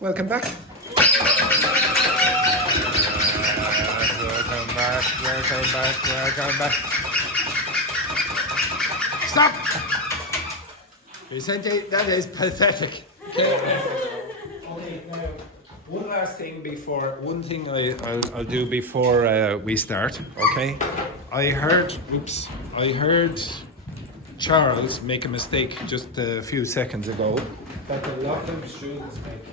Welcome back. Welcome back. Stop! Vicente, that is pathetic. Okay, now, one thing I'll do before we start, okay? I heard Charles make a mistake just a few seconds ago that a lot of students make.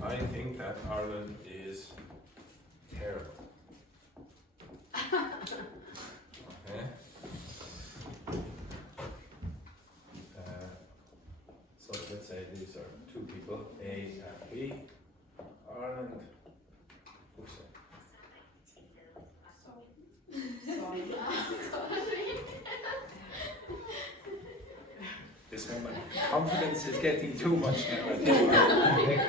I think that Ireland is terrible. Okay. So let's say these are two people, A and B. Ireland. Oops. This woman, confidence is getting too much now. I think.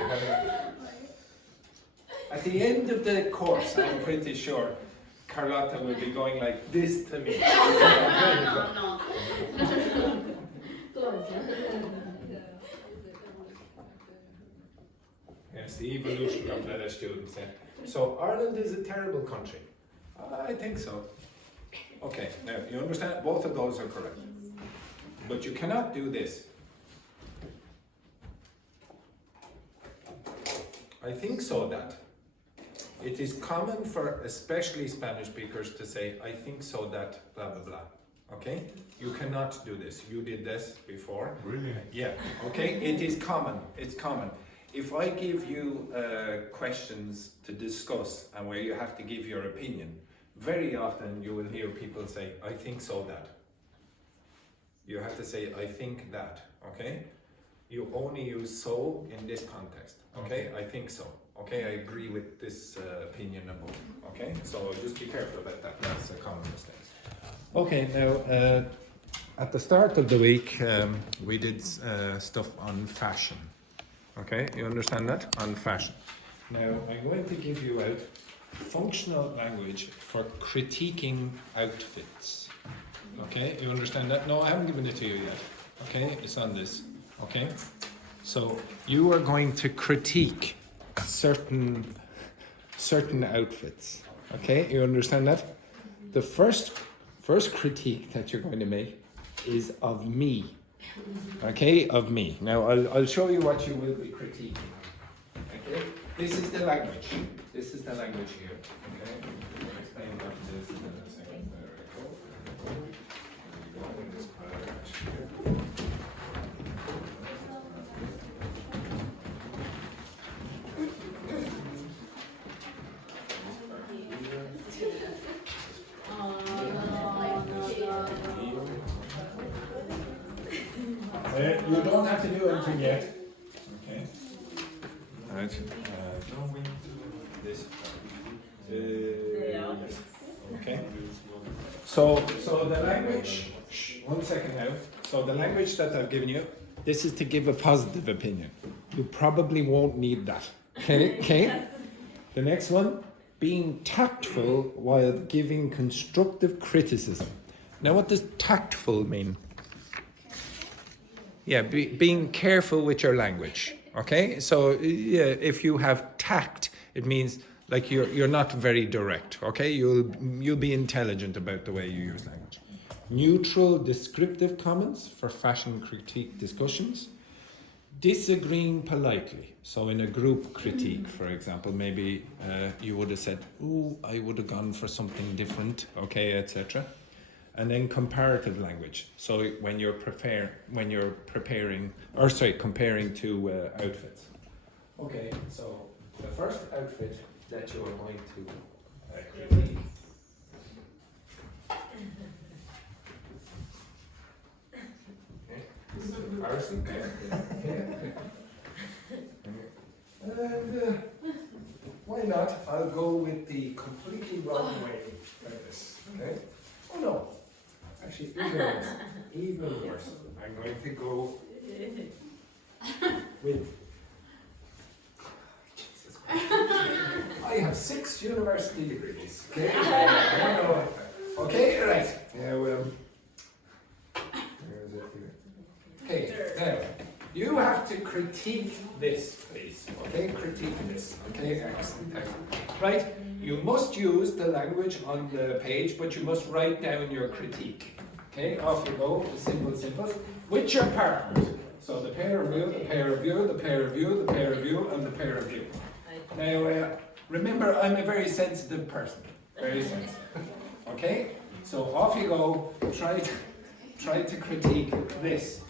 At the end of the course, I'm pretty sure Carlotta will be going like this to me. Yes, the evolution of the students. So Ireland is a terrible country. I think so. Okay, now you understand both of those are correct. But you cannot do this. I think so that it is common for especially Spanish speakers to say, I think so that blah blah blah. Okay? You cannot do this. You did this before. Really? Yeah. Okay? It is common. It's common. If I give you questions to discuss and where you have to give your opinion, very often you will hear people say, I think so that. You have to say, I think that, okay? You only use so in this context, okay? I think so, okay? I agree with this opinion above, okay? So just be careful about that, that's a common mistake. Okay, now, at the start of the week, we did stuff on fashion, okay? You understand that? On fashion. Now, I'm going to give you out functional language for critiquing outfits. Okay, you understand that? No, I haven't given it to you yet. Okay, it's on this. Okay, so you are going to critique certain outfits. Okay, you understand that? The first critique that you're going to make is of me. Okay, of me. Now I'll show you what you will be critiquing. Okay, this is the language. This is the language here. Okay, I'll explain what it is in a second. There we go. You don't have to do anything yet. Okay. Right. Going to this. Yes. Okay. So the language. One second now. So the language that I've given you, this is to give a positive opinion. You probably won't need that. Okay. The next one, being tactful while giving constructive criticism. Now, what does tactful mean? Yeah, being careful with your language. Okay, so yeah, if you have tact, it means like you're not very direct. Okay, you'll be intelligent about the way you use language. Neutral, descriptive comments for fashion critique discussions. Disagreeing politely. So in a group critique, for example, maybe you would have said, "Ooh, I would have gone for something different." Okay, etc. And then comparative language. So when you're comparing two outfits. Okay, so the first outfit that you are going to critique. Okay, this is comparison. And why not? I'll go with the completely wrong way like this. Okay. Oh no. Actually, even worse. I I'm going to go with. Jesus Christ. I have 6 university degrees. Okay? Okay, right. Yeah, well. Where is it here? Okay, now. You have to critique this, please. Okay, critique this. Okay, excellent, excellent. Right, you must use the language on the page, but you must write down your critique. Okay, off you go, the symbols, with your partners. So the peer review, the peer review, the peer review, the peer review, and the peer review. Now, remember, I'm a very sensitive person. Very sensitive. Okay, so off you go. Try to critique this.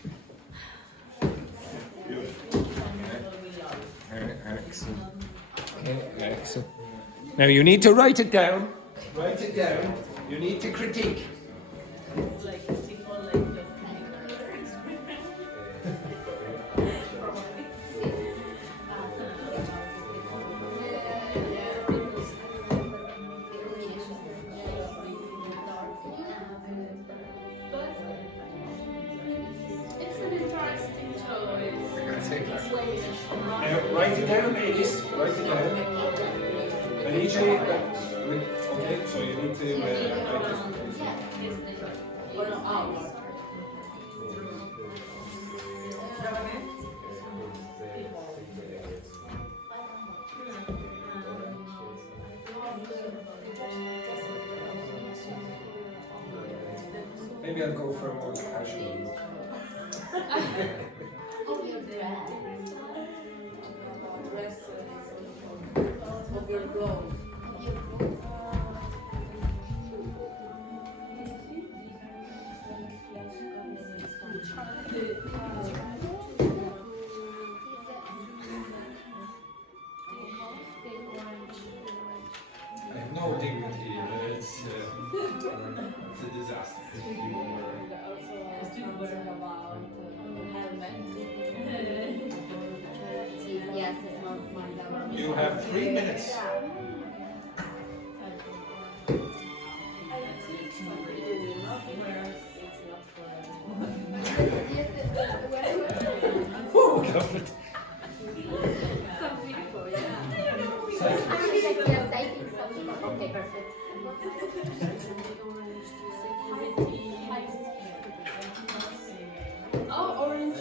Excellent. Okay, excellent. Now you need to write it down. Write it down. You need to critique. Now, write it down, ladies. Write it down. And each okay, so you need to write this. Maybe I'll go for a more casual look. I have no dignity, it's a disaster. You have 3 minutes. Oh, God. Okay, perfect. Oh, orange.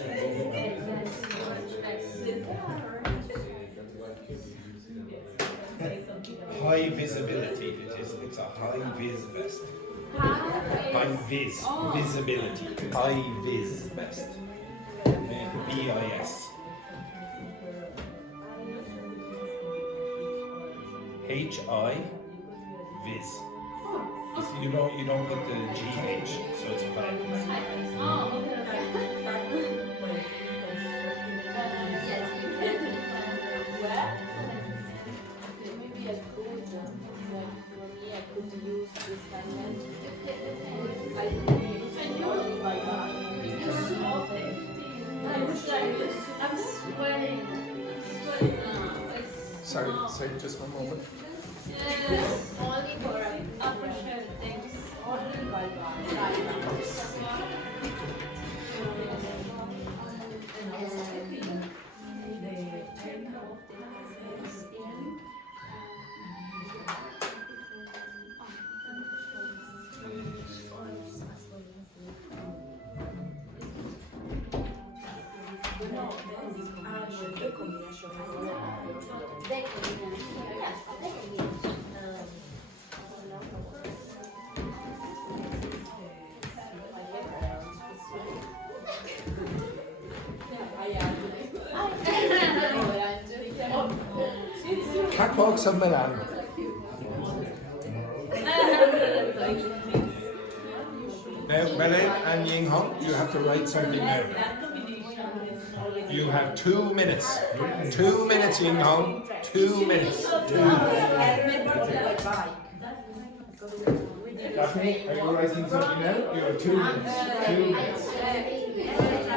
High visibility it is. It's a high vis vest. High vis. Visibility. High vis vest. VIS. HI vis. You don't put the GH, so it's high vis. Oh, okay. Maybe I could, like for me, I could use this diamond. I could only by that. I'm sweating. Sorry, just one moment. Only for appreciate things. Only by that. Catwalks of Milan. Now, Belen and Ying Hong, you have to write something down. You have 2 minutes. 2 minutes, Ying Hong. 2 minutes. Daphne, are you writing something now? You have 2 minutes. 2 minutes.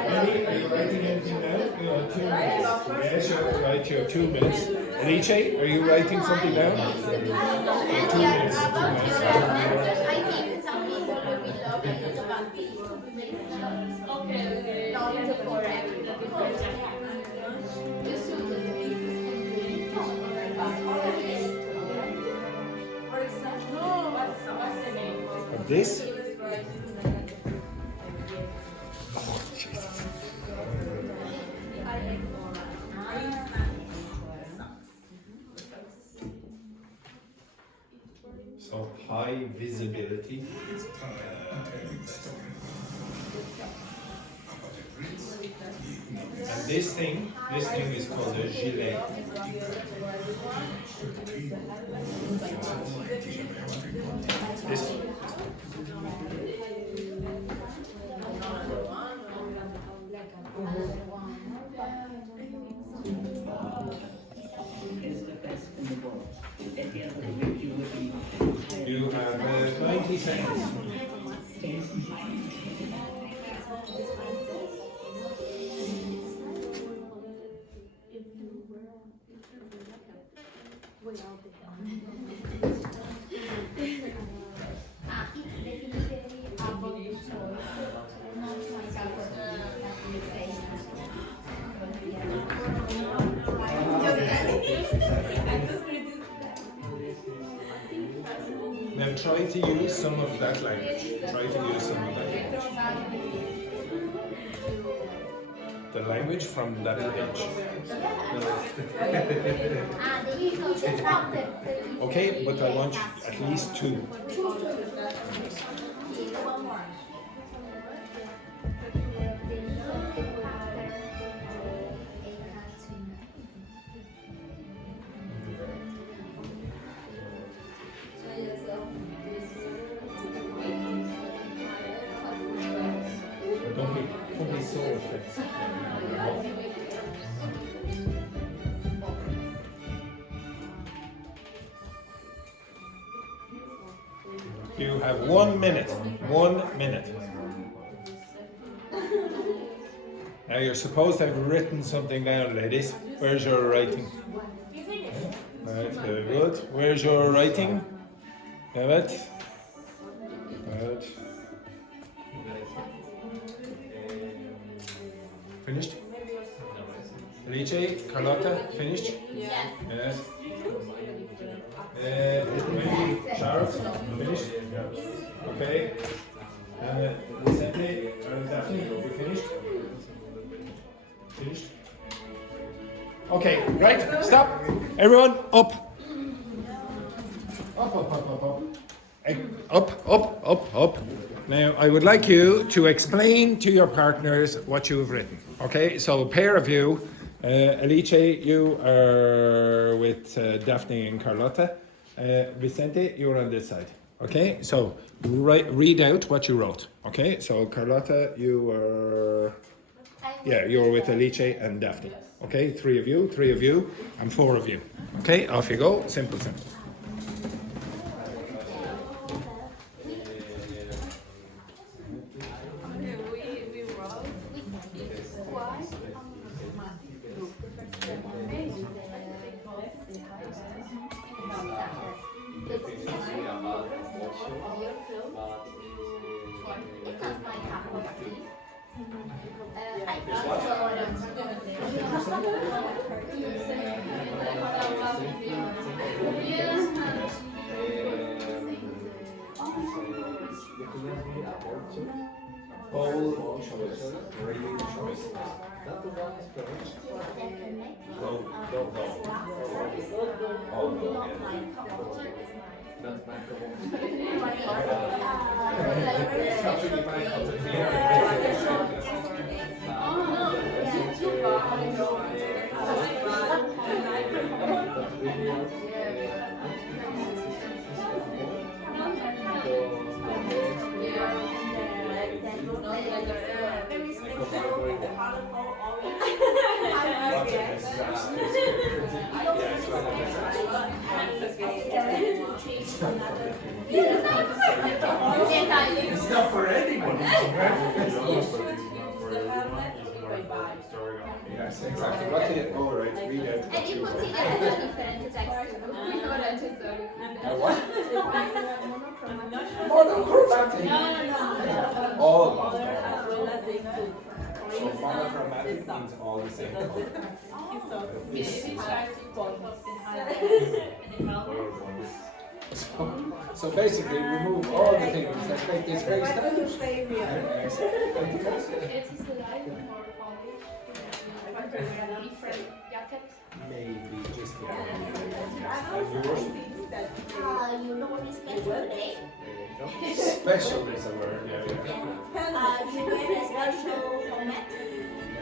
Ellie, are you writing anything now? You have 2 minutes. Yes, you have to write. You have 2 minutes. Alice, are you writing something down? 2 minutes. 2 minutes. I think some people will be loving it about this. Okay. this. Oh, Jesus. So high visibility. And this thing is called a gilet. This. You have 20 seconds. Now try to use some of that language. Try to use some of that language. The language from that page. Okay, but I want at least 2. Don't be so offensive. You have 1 minute. 1 minute. Now you're supposed to have written something down, ladies. Where's your writing? Right, very good. Where's your writing? Have it? Good. Finished? Alice, Carlotta, finished? Yes. Yes. Maybe Charles, finished? Okay. Vicente, Daphne, you finished? Finished? Okay, right, stop. Everyone, up. Up, up, up, up, up. Up, up, up, up. Now, I would like you to explain to your partners what you have written. Okay, so a pair of you, Alice, you are with Daphne and Carlotta. Vicente, you're on this side. Okay, so read out what you wrote. Okay, so Carlotta, you were, you're with Alice and Daphne. Okay, 3 of you, and 4 of you. Okay, off you go. Simple, simple. All choice, reading choice. Go. All go, It's not for anyone. Yes, exactly. What's it? All right, read it. And you put it in a different text. What? Monochromatic. No. All monochromatic. So monochromatic means all the same color. So basically, remove all the things that make this very stylish. It is the light or different jacket. Maybe just the You know what is special today? Special is a word, yeah. You get a special format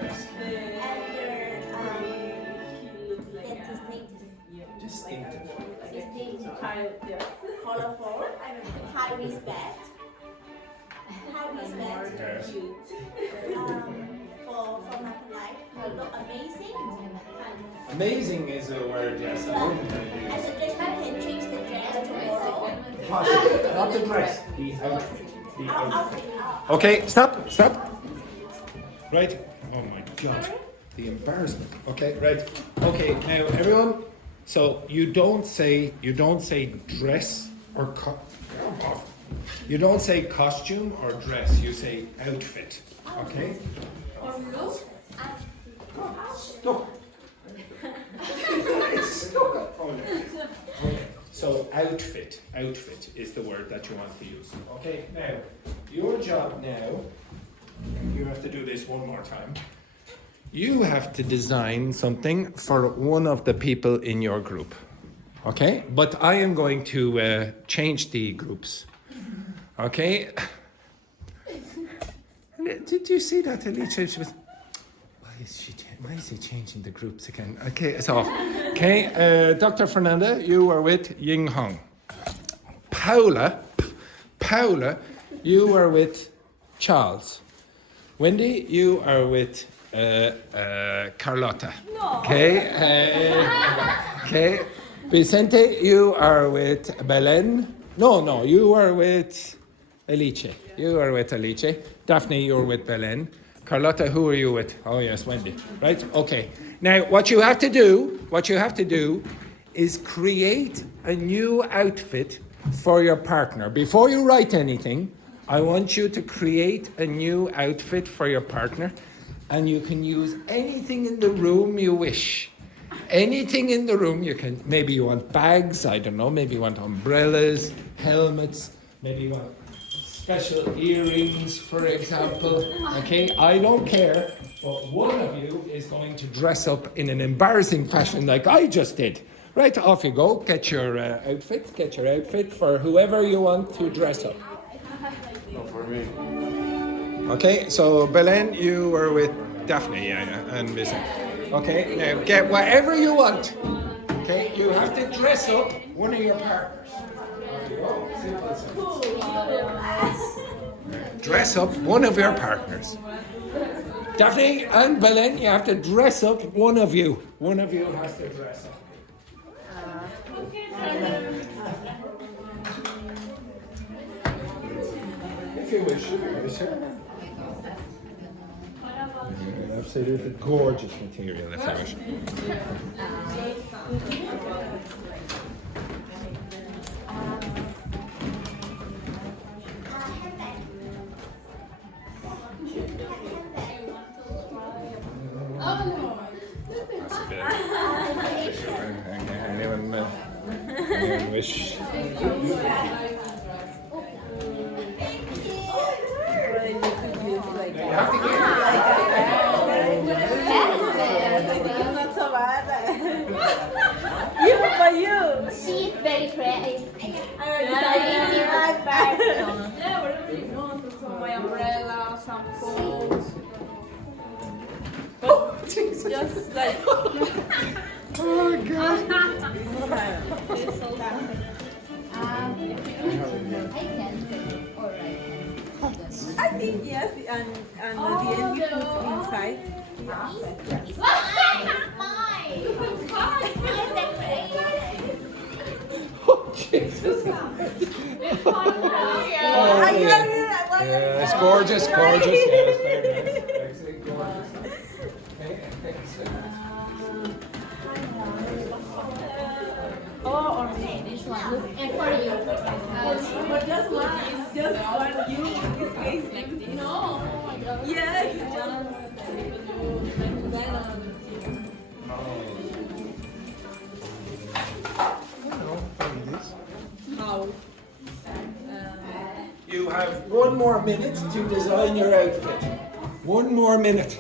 Yes. and that is neat, Distinctive. colorful, high respect. High respect. Yes. For my life, you look amazing. Amazing is a word, yes. I wouldn't really I use. suggest you can change the dress tomorrow. Not the dress, the outfit. The outfit. Outfit. Okay, stop. Right. Oh my God, the embarrassment. Okay, right. Okay, now everyone. So you don't say dress or you don't say costume or dress. You say outfit. Okay. Or look. Stuck. It's stuck up on it. Okay. So outfit is the word that you want to use. Okay, now, your job now, you have to do this one more time. You have to design something for one of the people in your group. Okay, but I am going to change the groups. Okay. Did you see that, Alicia? She was, why is he changing the groups again? Okay, it's off. Okay, Dr. Fernanda, you are with Ying Hong. Paula, you are with Charles. Wendy, you are with Carlotta. No. Okay, okay. Vicente, you are with Belen. No, you are with Alice. You are with Alice. Daphne, you're with Belen. Carlotta, who are you with? Oh yes, Wendy. Right? Okay. Now, what you have to do is create a new outfit for your partner. Before you write anything, I want you to create a new outfit for your partner, and you can use anything in the room you wish. Anything in the room you can. Maybe you want bags, I don't know, maybe you want umbrellas, helmets, maybe you want special earrings, for example. Okay, I don't care, but one of you is going to dress up in an embarrassing fashion like I just did. Right, off you go, get your outfit for whoever you want to dress up. Not for me. Okay, so Belen, you were with Daphne, and Vicente. Okay, now get whatever you want. Okay, you have to dress up one of your partners. Dress up one of your partners. Daphne and Belen, you have to dress up one of you. One of you has to dress up. If you wish, absolutely gorgeous material, if you wish. Anyone wish? You have to get Not so bad. You for you. She's very creative. Yeah, whatever you want. So my umbrella, some coats. Just like. Oh God. I think yes, and the end you put inside. It's mine. Oh Jesus. It's fun. I Yeah, it's gorgeous. Yeah, it's very nice. Excellent, gorgeous. Okay, excellent. Oh, or maybe this one. And for you. But just one you in this case. No, oh my god. Yes. You know, like this. Oh. more minute to design your outfit. 1 more minute.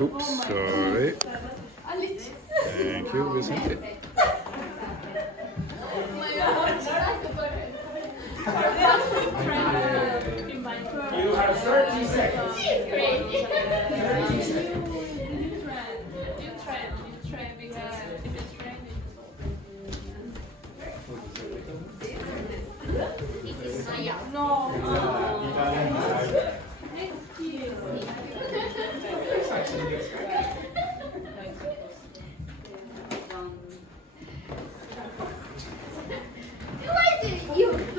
Oops, sorry. Thank you, Vicente. You have 30 seconds. 30 seconds. You try because if it's raining.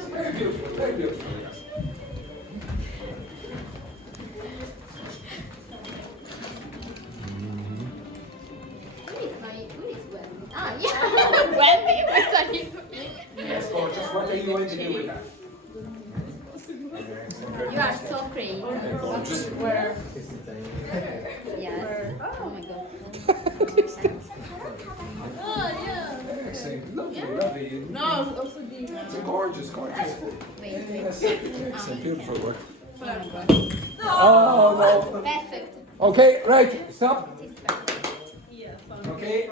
Very beautiful, very beautiful. Yes. Yes, gorgeous. What are you going to do with that? You are so crazy. Gorgeous. Yes. Oh my god. Excellent. Lovely, lovely. No, also the. It's a gorgeous, gorgeous. Yes. Excellent, beautiful work. Oh Oh, no. Perfect. Okay, right, stop. Okay.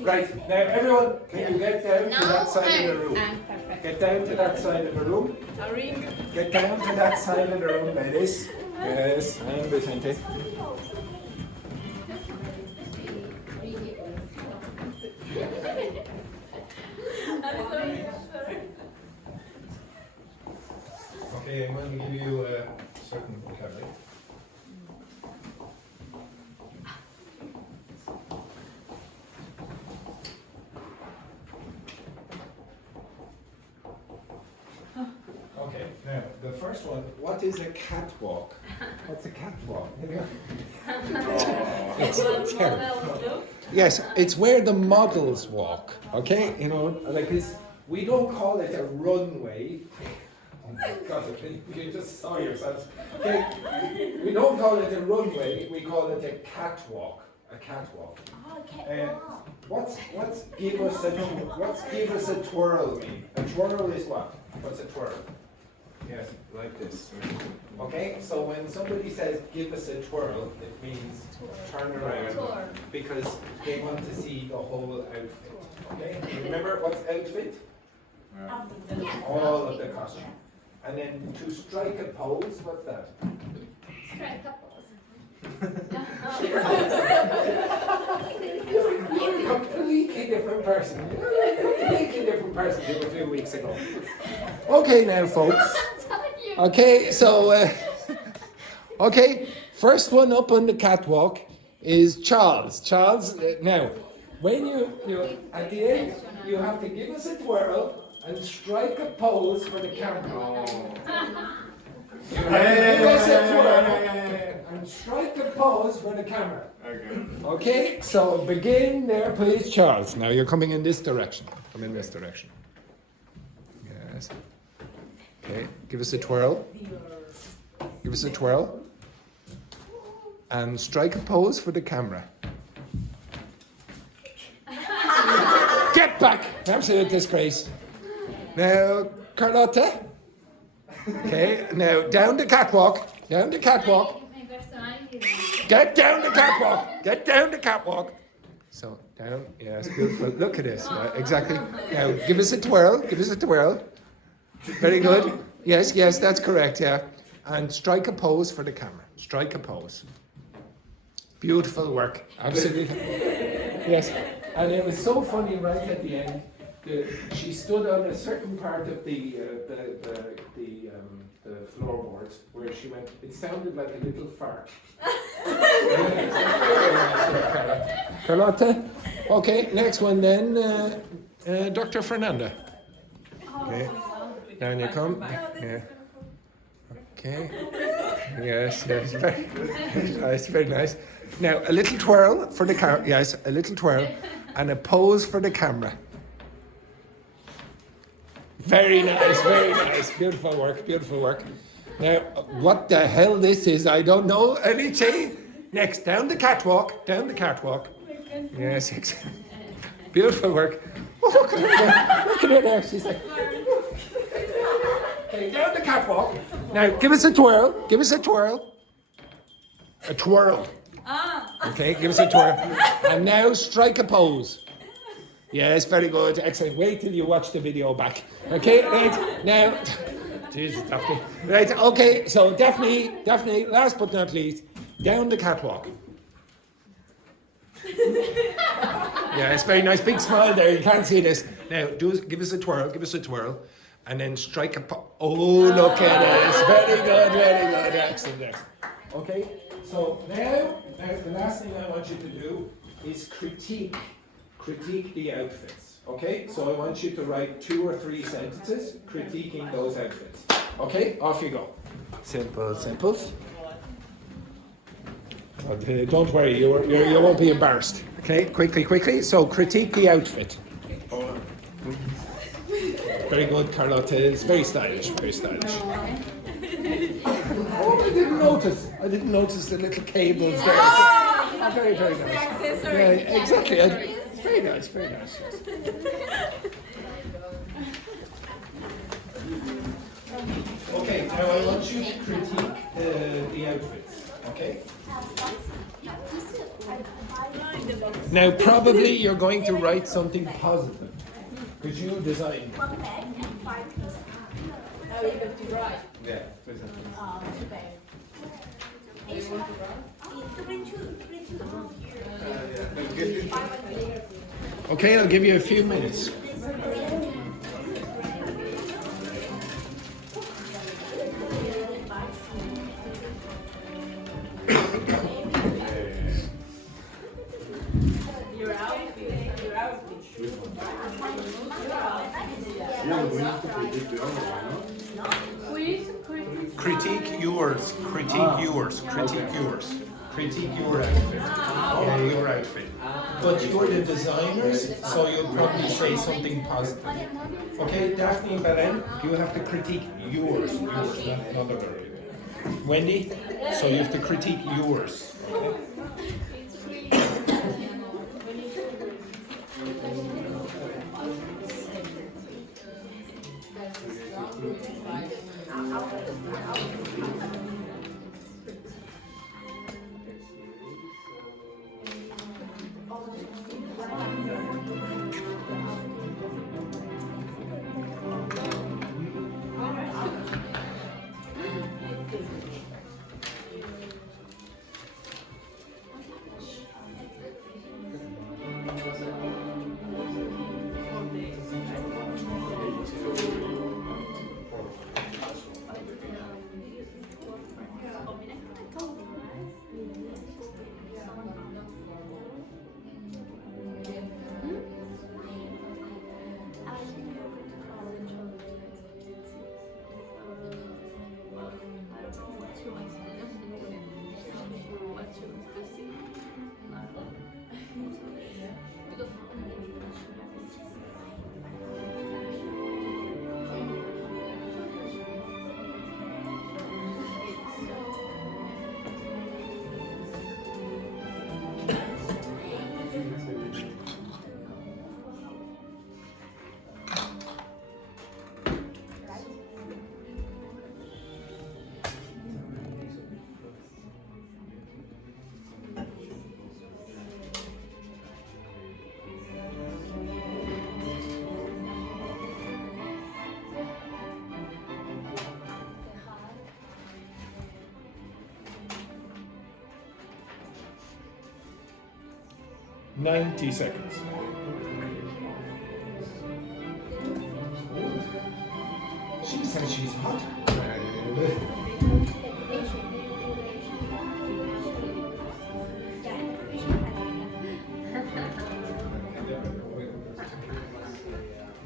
Right, now everyone, can you get down to that side of the room? I'm perfect. Get down to that side of the room. Get down to that side of the room, ladies. Yes, and Vicente. Okay, I'm going to give you a certain vocabulary. Okay, now the first one, what is a catwalk? What's a catwalk? It's terrible. Yes, it's where the models walk, okay? You know, like this, we don't call it a runway. Oh my God, you just saw yourselves. Okay, we don't call it a runway, we call it a catwalk. A catwalk. What's give us a twirl mean? A twirl is what? What's a twirl? Yes, like this. Okay, so when somebody says give us a twirl, it means turn around because they want to see the whole outfit. Okay, remember what's outfit? All of the costume. And then to strike a pose, what's that? Strike a pose. You're a completely different person. You're a completely different person than a few weeks ago. Okay, now, folks. Okay, so, okay, first one up on the catwalk is Charles. Charles, now, when you at the end, you have to give us a twirl and strike a pose for the camera. You have to give us a twirl and strike a pose for the camera. Okay, so begin there, please, Charles. Now you're coming in this direction. Come in this direction. Yes. Okay, give us a twirl. Give us a twirl. And strike a pose for the camera. Get back! Absolute disgrace. Now, Carlotta. Okay, now down the catwalk. Down the catwalk. Get down the catwalk. Get down the catwalk. So, down. Yes, beautiful. Look at this. Right, exactly. Now, give us a twirl. Give us a twirl. Very good. Yes, yes, that's correct, yeah. And strike a pose for the camera. Strike a pose. Beautiful work. Absolutely. Yes. And it was so funny right at the end. She stood on a certain part of the floorboards where she went, it sounded like a little fart. Carlotta? Okay, next one then, Dr. Fernanda. Okay, down you come. Yeah. Okay. Yes, yes, very nice, very nice. Now, a little twirl for the camera. Yes, a little twirl. And a pose for the camera. Very nice, very nice. Beautiful work, beautiful work. Now, what the hell this is, I don't know. Alice, next, down the catwalk, down the catwalk. Yes, exactly. Beautiful work. Oh, look at her there, she's like... Okay, down the catwalk. Now, give us a twirl, give us a twirl. A twirl. Okay, give us a twirl. And now strike a pose. Yes, very good, excellent. Wait till you watch the video back. Okay, right, now... Jesus, Daphne. Right, okay, so Daphne, last but not least, down the catwalk. Yeah, it's very nice. Big smile there, you can't see this. Now, give us a twirl, and then strike a oh, look at this. Very good, excellent. Okay, so now the last thing I want you to do is critique the outfits. Okay, so I want you to write 2 or 3 sentences critiquing those outfits. Okay, off you go. Simple. Okay, don't worry, you won't be embarrassed. Okay, quickly. So critique the outfit. Very good, Carlotta. It's very stylish. Oh, I didn't notice the little cables there. Very nice. Yeah, exactly. Very nice. Okay, now I want you to critique the outfits. Okay? Now, probably you're going to write something positive. Could you design? One bag and 5 pieces. Now you have to write. Yeah. Okay, I'll give you a few minutes. Critique your outfit. Yeah, your outfit. But you're the designers, so you'll probably say something positive. Okay, Daphne and Belen, you have to critique yours, not the other. Wendy, so you have to critique yours. Okay? "90 seconds. She says she's hot.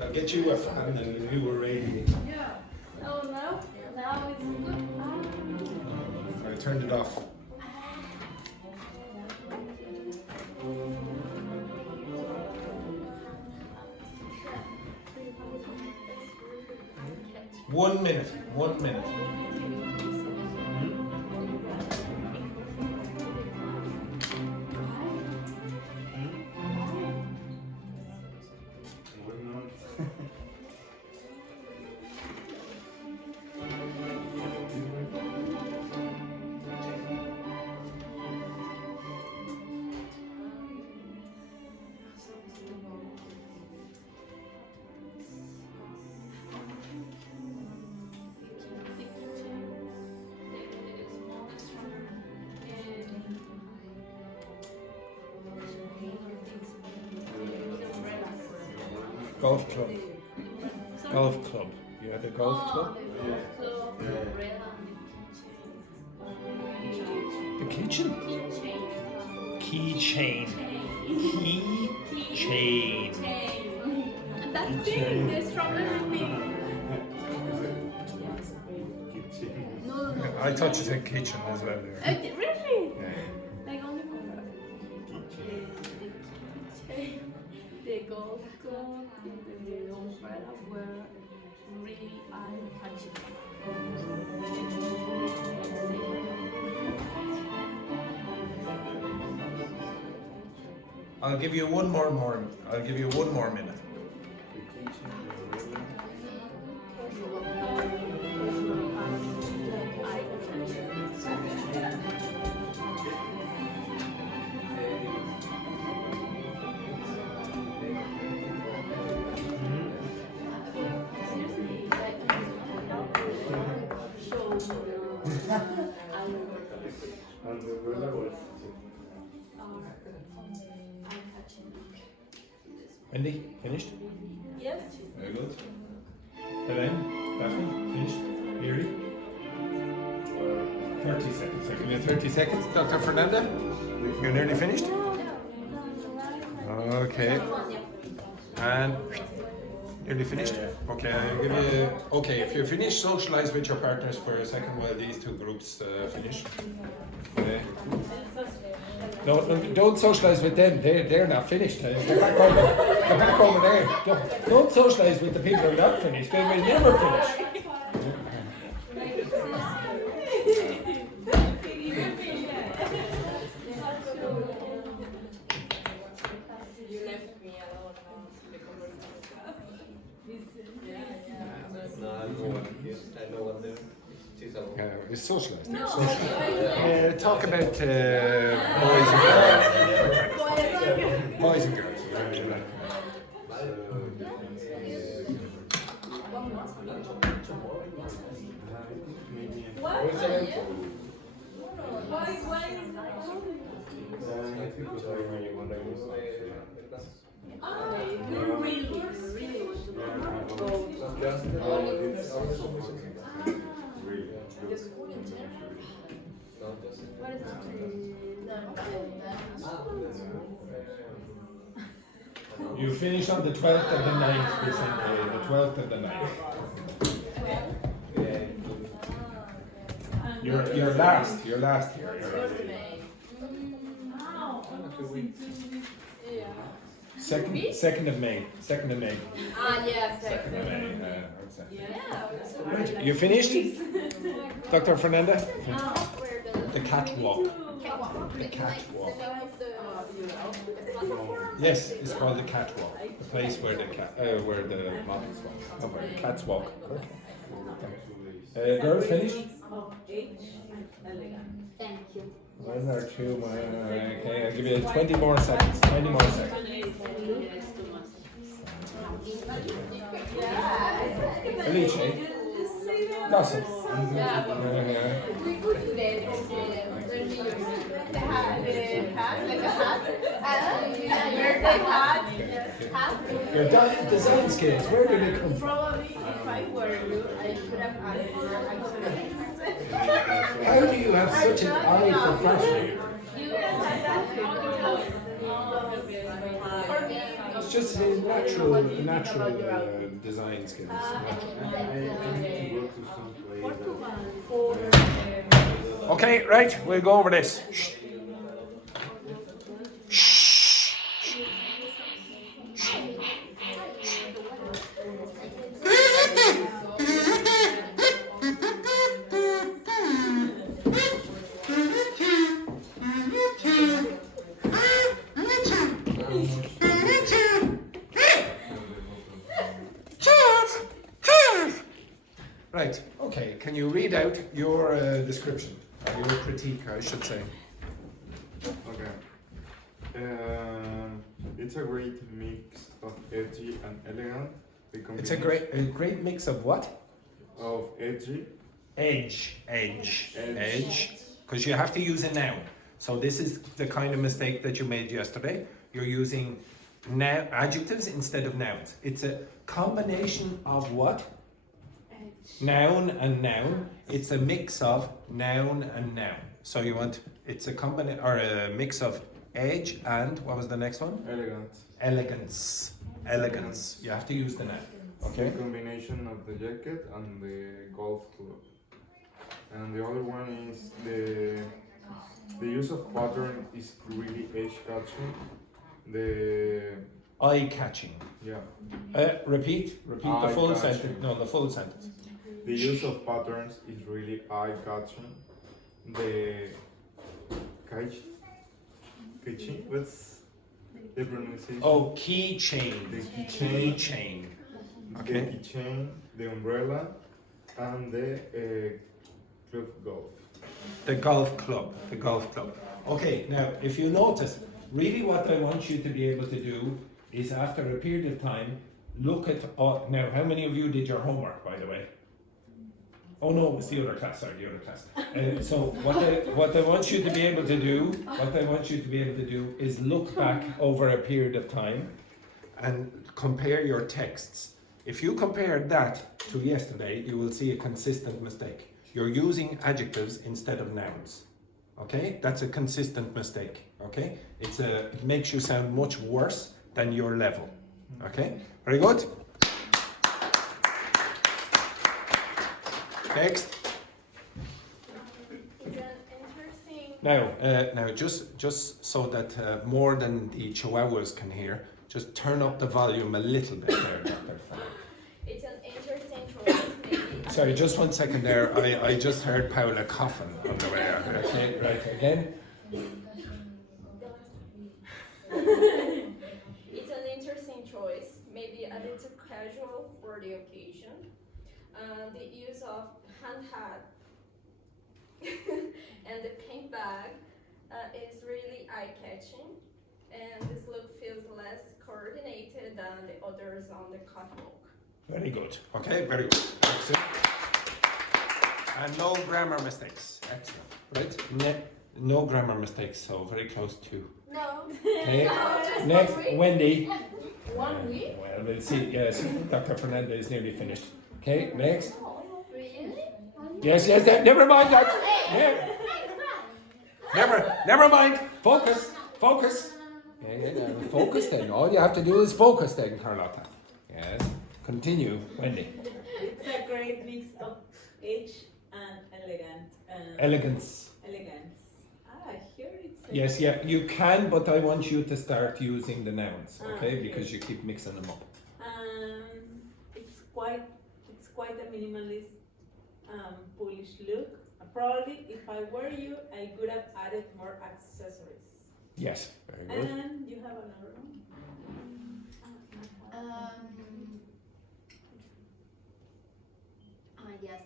I'll get you a fan and you were ready. Yeah. Oh no, now it's good. I turned it off. 1 minute. 1 minute. Golf club. Golf club. You had a golf club? The kitchen? Keychain. Keychain. That thing, the strawberry thing. No. I thought you said kitchen as well there. Really? Yeah. Like only the golf club and the umbrella were really eye-catching. I'll give you one more. I'll give you 1 more minute. Wendy, finished? Yes. Very good. Helen, Daphne, finished? Mary? 30 seconds. I'll give you 30 seconds. Dr. Fernanda, you're nearly finished? Okay. And nearly finished? Okay, I'll give you... Okay, if you're finished, socialize with your partners for a second while these two groups finish. Okay. No, don't socialize with them. They're not finished. They're back over there. Don't socialize with the people who are not finished. They will never finish. It's socialized. No. Talk about boys and girls. Boys and girls. You finish on the 12th of the 9th, Vicente, the 12th of the 9th. You're last here. Second of May. Yeah, Second of May. yeah. Right, you finished? Dr. Fernanda? The catwalk. The catwalk. Yes, it's called the catwalk. The place where the models walk. Oh, where the cats walk. Girls finished? Thank you. 1 or 2 more. Okay, I'll give you 20 more seconds. 20 more seconds. Alice, gossip. We could do that when we use the hat, like a hat. Where's the hat? Your design skills, where did they come from? Probably if I were you, I should have added How do you have such an eye for fashion? It's just his natural design skills. Okay, right, we'll go over this. Shh. Shh. Okay, can you read out your description, or your critique, I should say? Okay. It's a great mix of edgy and elegant. The It's a combination great mix of what? of edgy. Edge. Because you have to use a noun. So this is the kind of mistake that you made yesterday. You're using adjectives instead of nouns. It's a combination of what? Noun and noun. It's a mix of noun and noun. So you want, it's a combination or a mix of edge and what was the next one? Elegant. Elegance. You have to use the noun. Okay. The combination of the jacket and the golf club. And the other one is the use of pattern is really edge-catching. Eye catching. Yeah. Repeat the full Eye-catching. sentence. No, the full sentence. The use of patterns is really eye-catching. The keychain, what's the pronunciation? Oh, keychain. The keychain. Keychain. The Okay. keychain, the umbrella, and the club golf. The golf club. The golf club. Okay, now if you notice, really what I want you to be able to do is after a period of time, look at, now how many of you did your homework, by the way? Oh no, it was the other class, sorry, the other class. So what I want you to be able to do, is look back over a period of time and compare your texts. If you compare that to yesterday, you will see a consistent mistake. You're using adjectives instead of nouns. Okay, that's a consistent mistake. Okay, it makes you sound much worse than your level. Okay, very good. Next. It's an interesting. Now, just so that more than the chihuahuas can hear, just turn up the volume a little bit there. It's an interesting choice. Maybe. Sorry, just 1 second there. I just heard Paula coughing on the way out. Okay, right again. It's an interesting choice. Maybe a little casual for the occasion. The use of handout and the pink bag is really eye-catching, and this look feels less coordinated than the others on the catwalk. Very good. Okay, very good. Excellent. And no grammar mistakes. Excellent. Right? No grammar mistakes, so very close to. No. Okay. No, just Next, 1 week. Wendy. 1 week? Well, we'll see. Yes, Dr. Fernandez is nearly finished. Okay, next. Really? Yes, never mind that. Never mind. Focus. Yeah, focus then. All you have to do is focus then, Carlotta. Yes. Continue, Wendy. It's a great mix of edge and elegance. Elegance. Here it's. Yes, yeah, you can, but I want you to start using the nouns, okay? Okay. Because you keep mixing them up. It's quite a minimalist, Polish look. Probably, if I were you, I could have added more accessories. Yes, very good. And you have another one. Yes.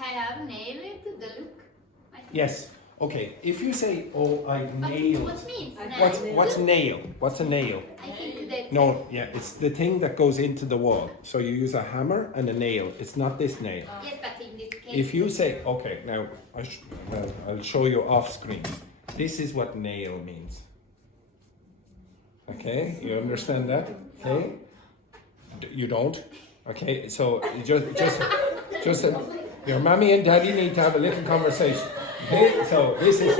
I have nailed the look. I think. Yes, okay. If you say, oh, I But nailed. what means What's nail? What's a nail? I think that. No, yeah, it's the thing that goes into the wall. So you use a hammer and a nail. It's not this nail. Yes, but in this case. If you say, okay, now I'll show you off screen. This is what nail means. Okay, you understand that? Okay, you don't. Okay, so just your mommy and daddy need to have a little conversation. Okay, so this is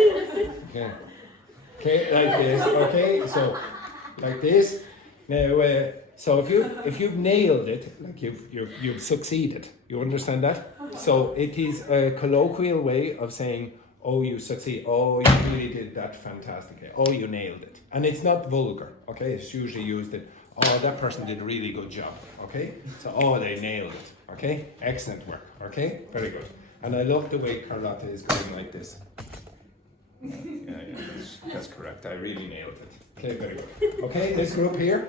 okay, like this. Okay, so like this. Now, so if you've nailed it, like you've succeeded. You understand that? So it is a colloquial way of saying, oh, you succeed. Oh, you really did that fantastically. Oh, you nailed it. And it's not vulgar. Okay, it's usually used in, oh, that person did a really good job. Okay, so oh, they nailed it. Okay, excellent work. Okay, very good. And I love the way Carlotta is going like this. That's correct. I really nailed it. Okay, very good. Okay, this group here.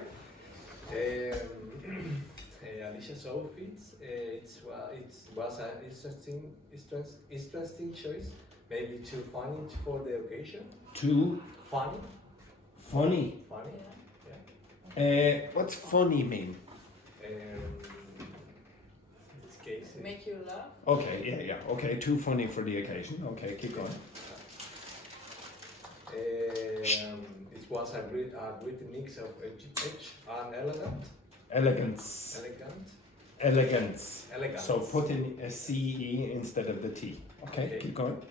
Alicia's outfits. It was an interesting choice. Maybe too funny for the occasion. Too Funny. funny. Funny. What's funny mean? In this case, Make you laugh. Okay, yeah. Okay, too funny for the occasion. Okay, keep going. it was a great mix of edge and elegant. Elegance. Elegant. So put in a CE instead of the T. Okay, keep going.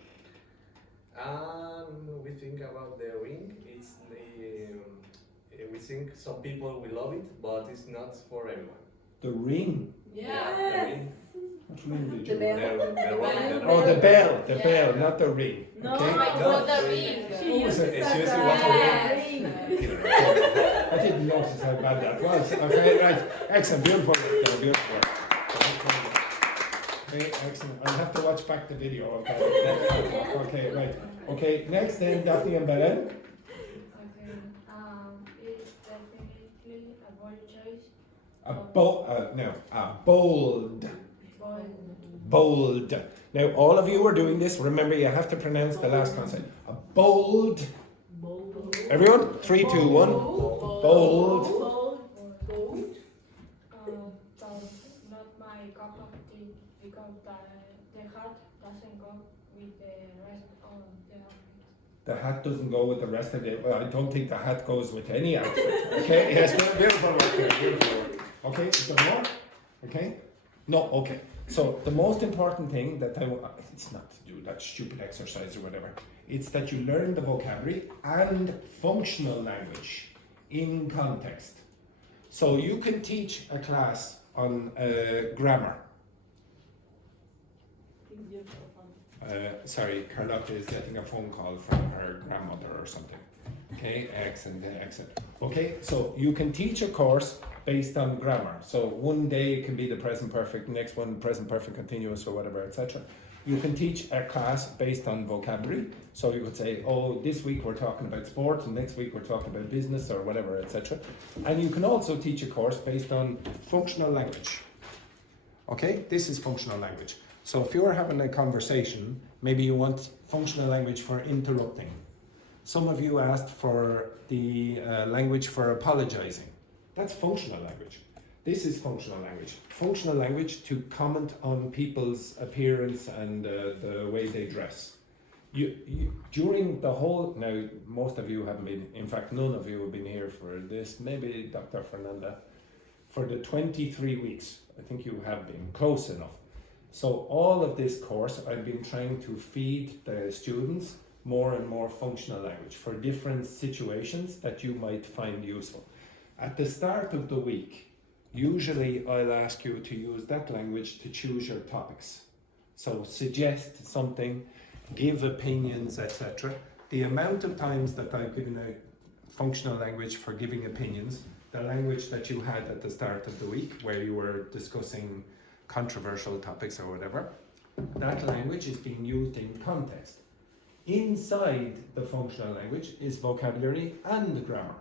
And we think about the ring. We think some people will love it, but it's not for everyone. The ring. Yeah, the ring. What ring did you The bell. Oh, the bell, not the ring. No, Okay. Not the ring. She uses It's as usually a what ring. I didn't notice how bad that was. Okay, right. Excellent, beautiful. Beautiful. Okay, excellent. I'll have to watch back the video. Okay. Okay, right. Okay, next then, Daphne and Belen. Okay, it's definitely a bold choice. A bold. Bold. Now, all of you are doing this. Remember, you have to pronounce the last consonant. A bold. Everyone? 3, 2, 1. Bold. That's not my cup of tea because the heart doesn't go with the rest of the outfit. The hat doesn't go with the rest of it. Well, I don't think the hat goes with any outfit. Okay, yes, beautiful work there, beautiful work. Okay, is there more? Okay? No, okay. So the most important thing that it's not to do that stupid exercise or whatever, it's that you learn the vocabulary and functional language in context. So you can teach a class on grammar. Sorry, Carlotta is getting a phone call from her grandmother or something. Okay, excellent. Okay, so you can teach a course based on grammar. So one day it can be the present perfect, next one present perfect continuous or whatever, etc. You can teach a class based on vocabulary. So you would say, oh, this week we're talking about sport, and next week we're talking about business or whatever, etc. And you can also teach a course based on functional language. Okay, this is functional language. So if you're having a conversation, maybe you want functional language for interrupting. Some of you asked for the language for apologizing. That's functional language. This is functional language. Functional language to comment on people's appearance and the way they dress. During the whole, now most of you haven't been, in fact none of you have been here for this, maybe Dr. Fernanda, for the 23 weeks. I think you have been close enough. So all of this course I've been trying to feed the students more and more functional language for different situations that you might find useful. At the start of the week, usually I'll ask you to use that language to choose your topics. So suggest something, give opinions, etc. The amount of times that I've given a functional language for giving opinions, the language that you had at the start of the week where you were discussing controversial topics or whatever, that language is being used in context. Inside the functional language is vocabulary and grammar.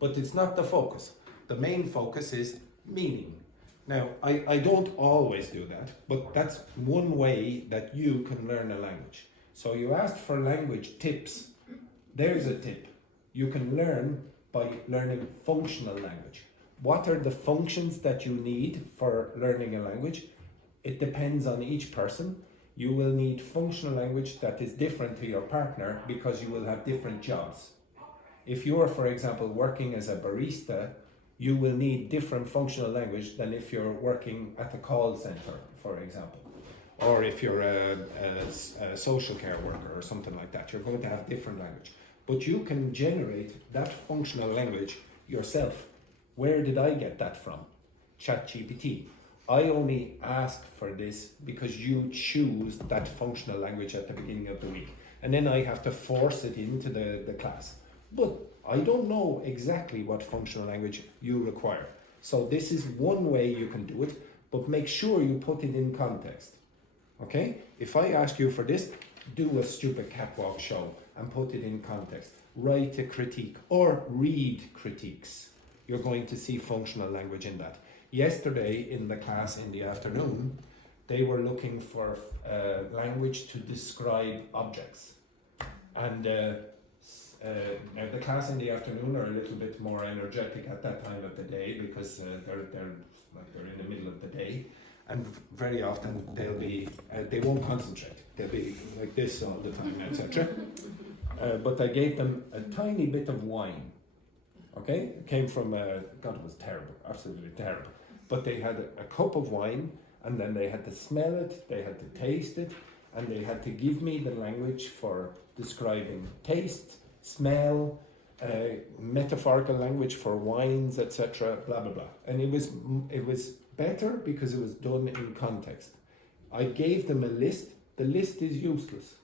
But it's not the focus. The main focus is meaning. Now, I don't always do that, but that's one way that you can learn a language. So you asked for language tips. There's a tip. You can learn by learning functional language. What are the functions that you need for learning a language? It depends on each person. You will need functional language that is different to your partner because you will have different jobs. If you are, for example, working as a barista, you will need different functional language than if you're working at a call center, for example. Or if you're a social care worker or something like that, you're going to have different language. But you can generate that functional language yourself. Where did I get that from? ChatGPT. I only ask for this because you choose that functional language at the beginning of the week. And then I have to force it into the class. But I don't know exactly what functional language you require. So this is one way you can do it, but make sure you put it in context. Okay? If I ask you for this, do a stupid catwalk show and put it in context. Write a critique or read critiques. You're going to see functional language in that. Yesterday in the class in the afternoon, they were looking for language to describe objects. And now the class in the afternoon are a little bit more energetic at that time of the day because they're in the middle of the day, and very often they'll be they won't concentrate. They'll be like this all the time, etc. But I gave them a tiny bit of wine. Okay, it came from God, it was terrible, absolutely terrible. But they had a cup of wine, and then they had to smell it, they had to taste it, and they had to give me the language for describing taste, smell, metaphorical language for wines, etc. Blah blah blah. And it was better because it was done in context. I gave them a list. The list is useless.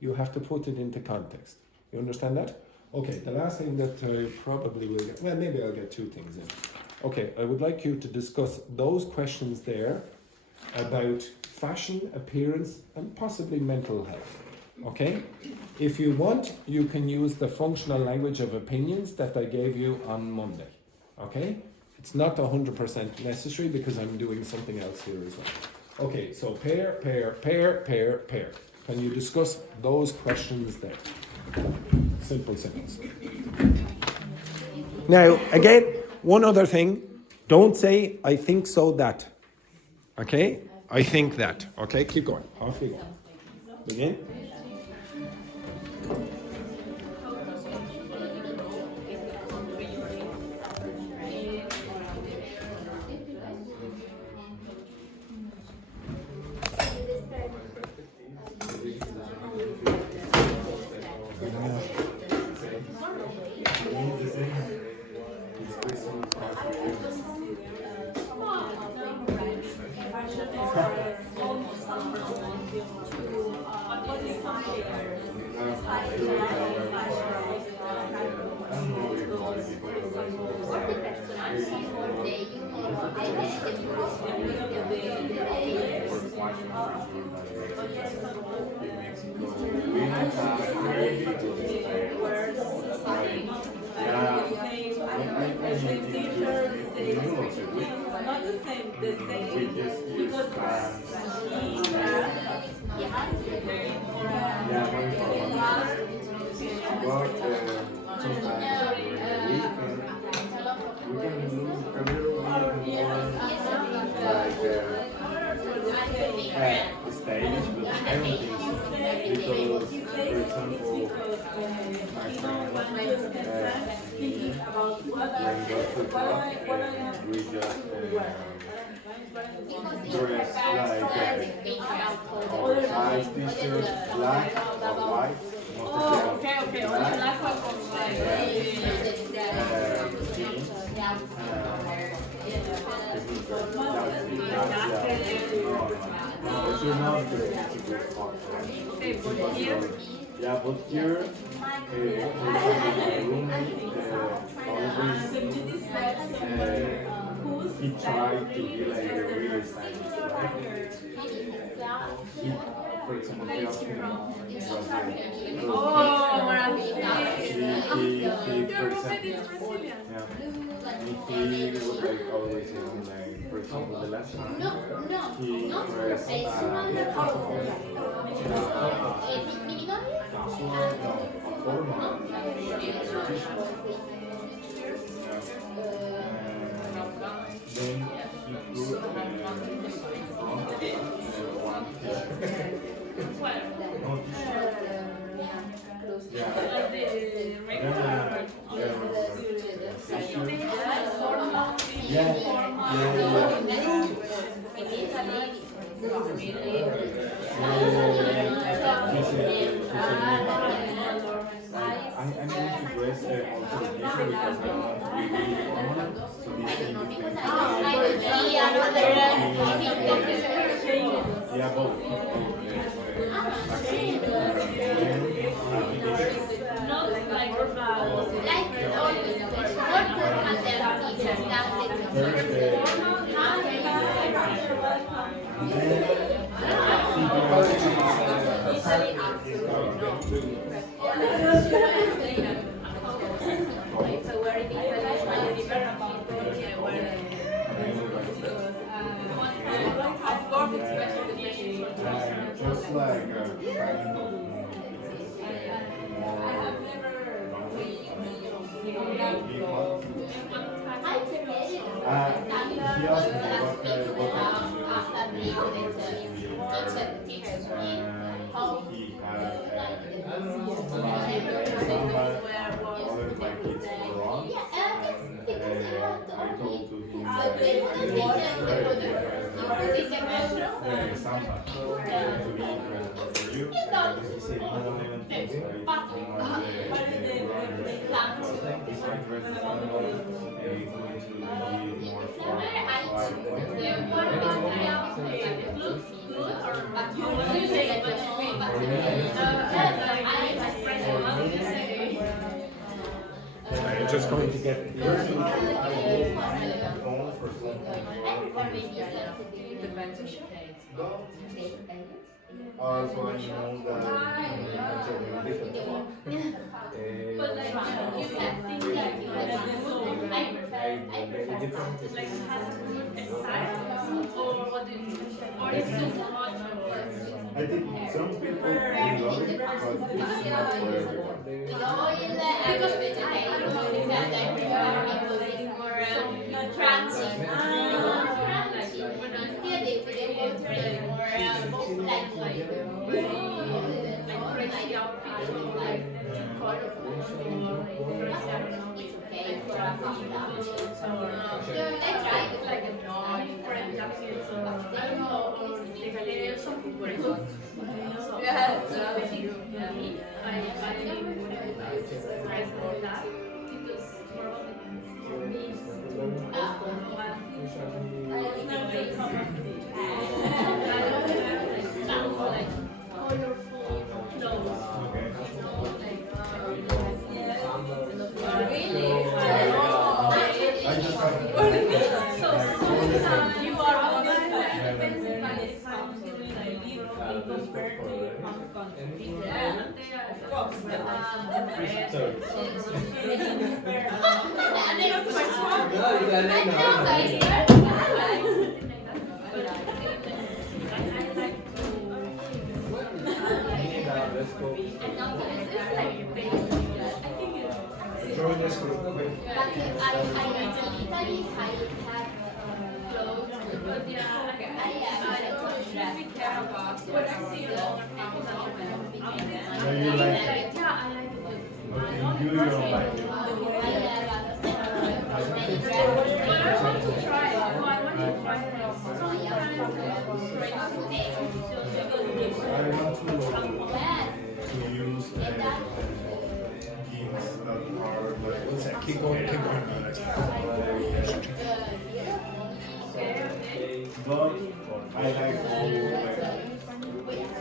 You have to put it into context. You understand that? Okay, the last thing that I probably will get, well, maybe I'll get two things in. Okay, I would like you to discuss those questions there about fashion, appearance, and possibly mental health. Okay? If you want, you can use the functional language of opinions that I gave you on Monday. Okay? It's not 100% necessary because I'm doing something else here as well. Okay, so pair. Can you discuss those questions there? Simple sentence. Now, again, one other thing. Don't say, I think so that. Okay? I think that. Okay, keep going. Off we go. Begin. Yeah, but here, he tried to be like a really stylish, right? For example, he asked me, he, for example, he was like always saying like, for example, the last time he dressed then he put one t-shirt. No t-shirt. I'm going to dress also the t-shirt because I want to be really formal. So this thing is going to be yeah, both. If I were in Italy, my university, I were of course, it's better than just like kind of I have never I'm just going to get so I know that But like, you can think that you I prefer like or what do you or it's too much I think some people will love it, but it's not for everyone. Because I don't know if that more crunchy. Instead they put more like crazy outfits or like colorful. It's okay for a pasta. I tried like a different jackets or I don't know. There's some people yeah, I wouldn't dress for that because for me it's not very comfortable. Like colorful clothes. Really? So you are on compared to other countries. Yeah, of course. Join us quick. Keep going. But I like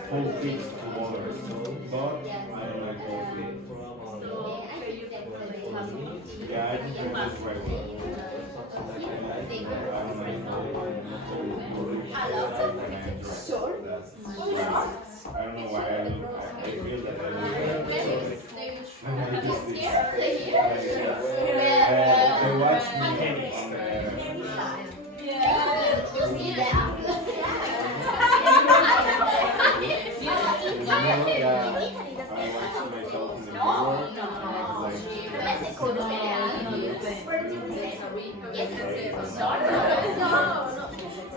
whole things together. But I don't like whole things. Yeah, I think that's right. I don't know why I feel that I watch mechanics.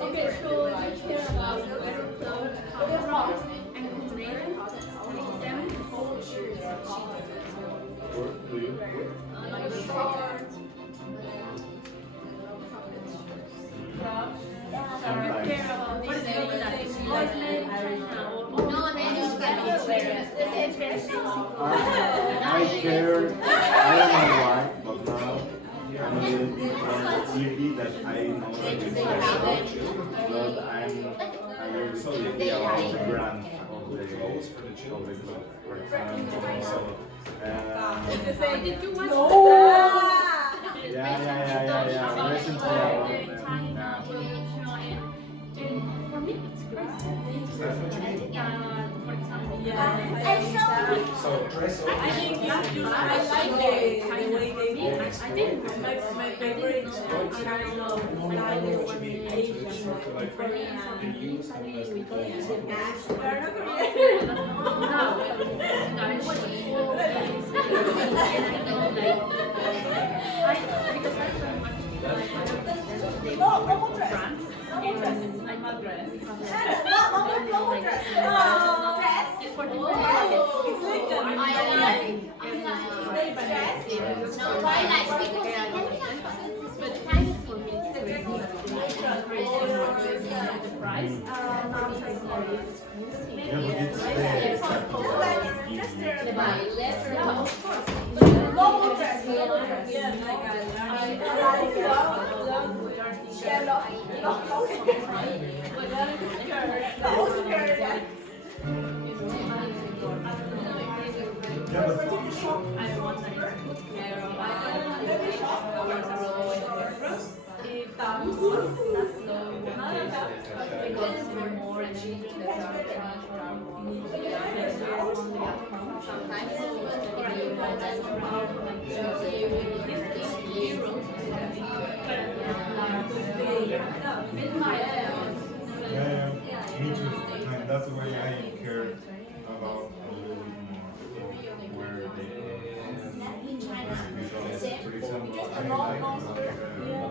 Okay, so you care about and container them whole shoes like shorts, care about this I care, I don't know why, but now I'm a little bit more sleepy that I know that it's special, but I'm very sleepy about the brand of the clothes, for example. So, did you watch yeah. Recently I watched them. And for me it's crazy. That's what you mean? For example, And show me. So dress up. I think I like the way they move. I think My favorite kind of style is when they age in Korean. They use them as the We are not Korean. Normal dress. Normal dress. I'm not dressed. Normal dress. Dress. It's for It's like No, twilight because but the time for me is the price. Yeah, but it's Normal dress. Normal dress. yeah, like yeah, but yeah, me too. And that's why I care about a little bit more where they because, for example, I like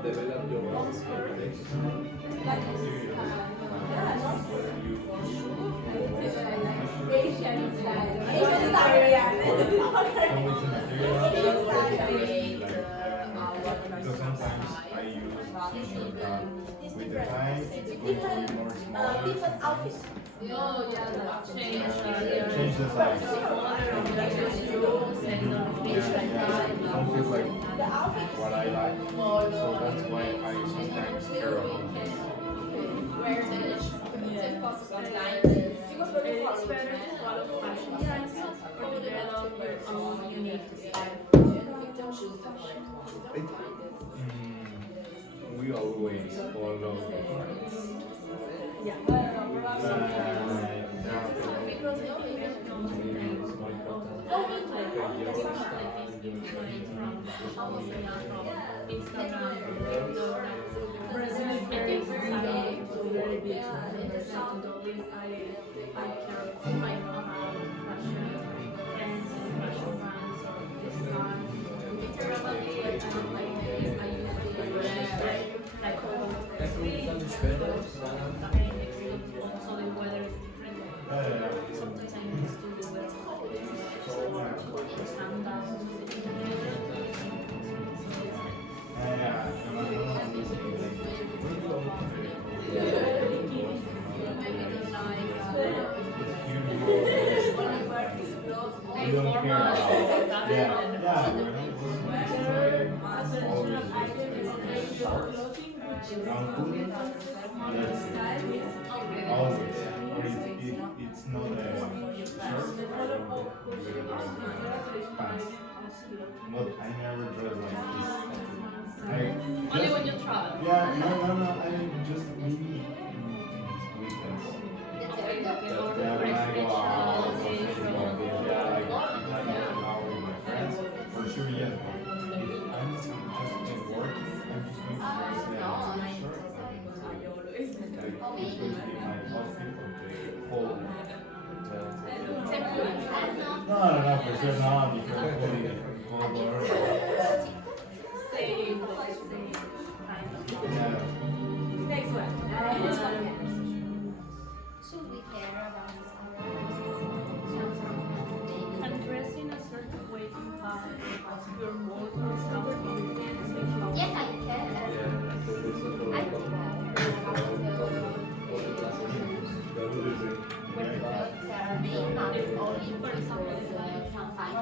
Develop your own Asian style. Asian style, yeah. because sometimes I use with the time it's going to be more smaller. Different outfit. Change the size. Don't feel like what I like. So that's why I sometimes care about this. It's better to follow fashion trends or develop your own unique style. We always follow the trends. Sometimes I used to wear You don't care about always. Or it's not a shirt pants. But I never dress like this. Only when you travel. Yeah, no. I just maybe in weekends. Yeah, when I go out, or something like this, yeah, like if I go out with my friends, for sure, yes. But if I'm just in work, I'm just going to dress like a shirt. It's going to be my outfit of the whole. No, for sure not, because it's totally different color. Yeah. Next one. Should we care about and dress in a certain way impacts your mood or self-confidence? Yes, I can. I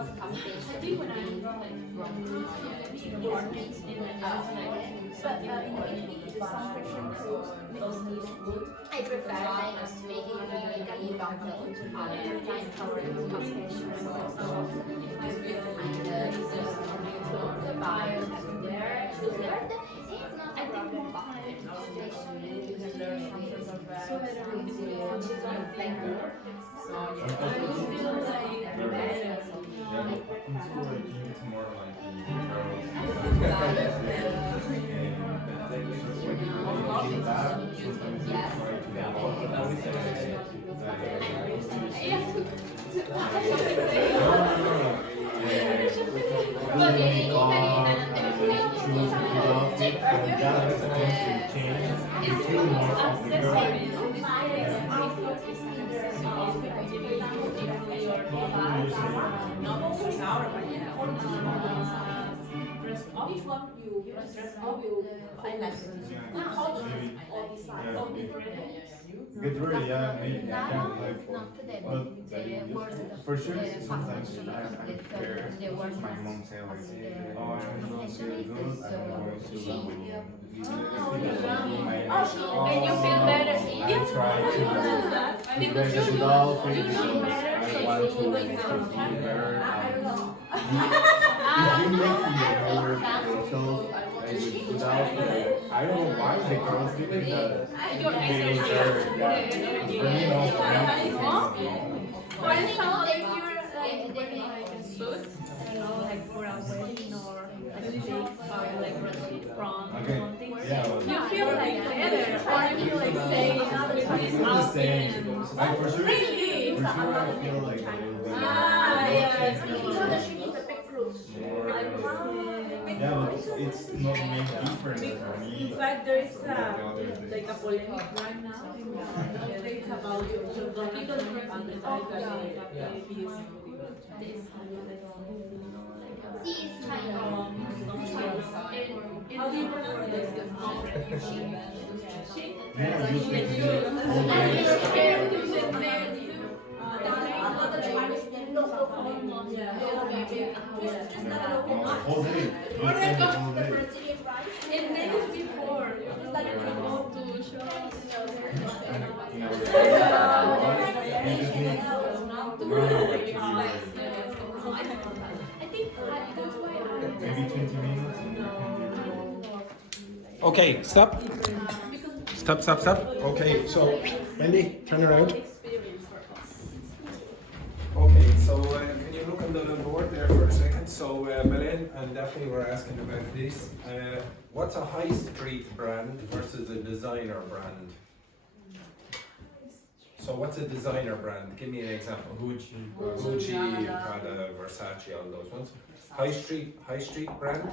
sometimes I think when I'm like apartments in the house, like something in some fashion clothes, those needs good. I prefer like a sweet legally bottle to other time covering confession and clothes buy there, choose there. It's not a problem. It's more like Which one you dress up? I like it. Color or design? get ready, yeah, maybe I can't like but for sure sometimes I prepare my mom say like, oh, I'm not so good, I'm going to And you feel better. I try to Because dress you it all for know you. better, I so want you to will make become you feel better. Ah, If you make me over yourself, I don't know why the girls do it, your energy. for me, no, For example, if you're wearing like a suit, I don't know, like for a wedding or like a big like prom or okay, something, yeah, well, you feel like better, or you feel like saying it's not the same. I for sure, Really? for sure I feel like a little bit Ah, yes. yeah, but it's not make difference for me. In fact, there is like a polemic right now in the States about Dogme and the fact that he is how do you pronounce this? Yeah, you whole day. And then it's before, you go to shows. I think that's why Maybe 20 minutes. Okay, stop. Stop. Okay, so Wendy, turn around. Okay, so can you look on the board there for a second? So Belen and Daphne were asking about this. What's a high street brand versus a designer brand? So what's a designer brand? Give me an example. Gucci, Prada, Versace, all those ones. High street brand?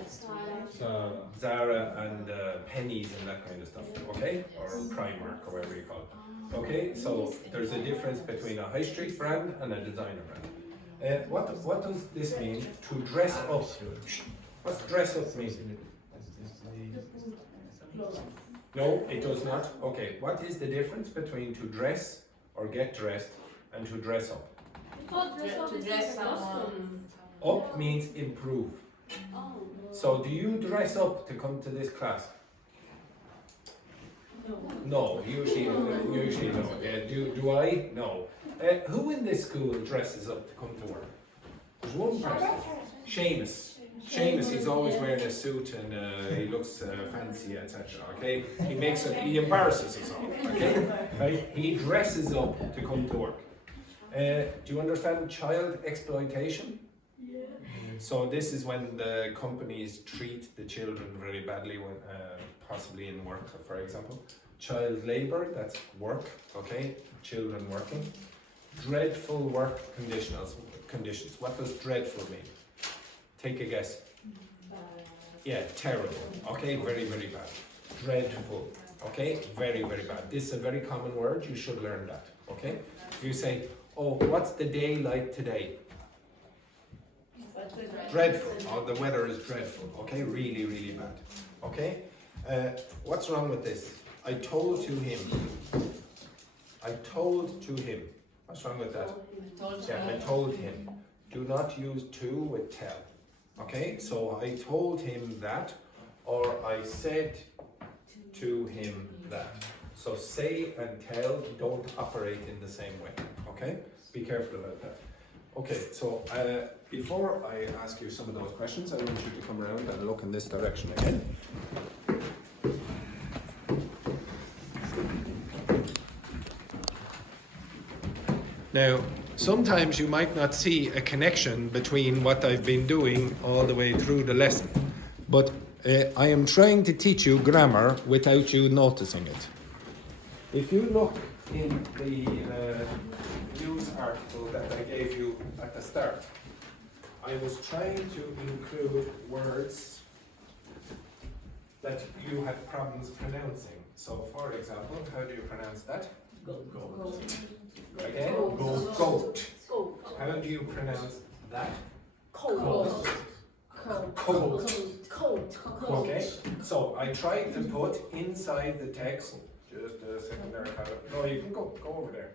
Zara and Pennies and that kind of stuff, okay? Or Primark or whatever you call it. Okay, so there's a difference between a high street brand and a designer brand. What does this mean? To dress up. What's dress up mean? No, it does not. Okay, what is the difference between to dress or get dressed and to dress up? to dress up. Up means improve. So do you dress up to come to this class? No, usually no. Do I? No. Who in this school dresses up to come to work? There's one person. Seamus, he's always wearing a suit and he looks fancy, etc. Okay, he embarrasses us all. Okay, right? He dresses up to come to work. Do you understand child exploitation? Yeah. So this is when the companies treat the children very badly, when possibly in work, for example. Child labour, that's work. Okay, children working. Dreadful work conditions. What does dreadful mean? Take a guess. Yeah, terrible. Okay, very, very bad. Dreadful. Okay, very, very bad. This is a very common word. You should learn that. Okay. You say, oh, what's the day like today? Dreadful. Oh, the weather is dreadful. Okay, really, really bad. Okay. What's wrong with this? I told to him. What's wrong with that? Yeah, I told him. Do not use to with tell. Okay, so I told him that, or I said to him that. So say and tell don't operate in the same way. Okay, be careful about that. Okay, so before I ask you some of those questions, I want you to come around and look in this direction again. Now, sometimes you might not see a connection between what I've been doing all the way through the lesson, but I am trying to teach you grammar without you noticing it. If you look in the news article that I gave you at the start, I was trying to include words that you had problems pronouncing. So, for example, how do you pronounce that? Goat. Again? Goat. Goat. Goat. How do you pronounce that? Cold. Cold. Cold. Okay, so I tried to put inside the text, just a second there, no, you can go over there,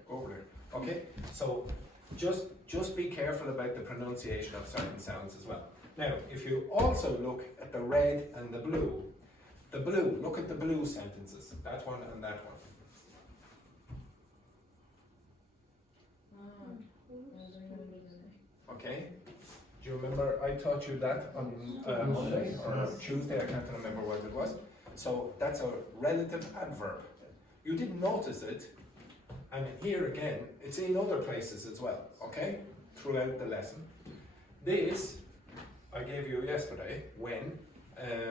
okay? So just be careful about the pronunciation of certain sounds as well. Now, if you also look at the red and the blue, look at the blue sentences, that one and that one. Okay? Do you remember I taught you that on Monday or Tuesday? I can't remember what it was. So that's a relative adverb. You didn't notice it, and here again, it's in other places as well, okay? Throughout the lesson. This, I gave you yesterday, when,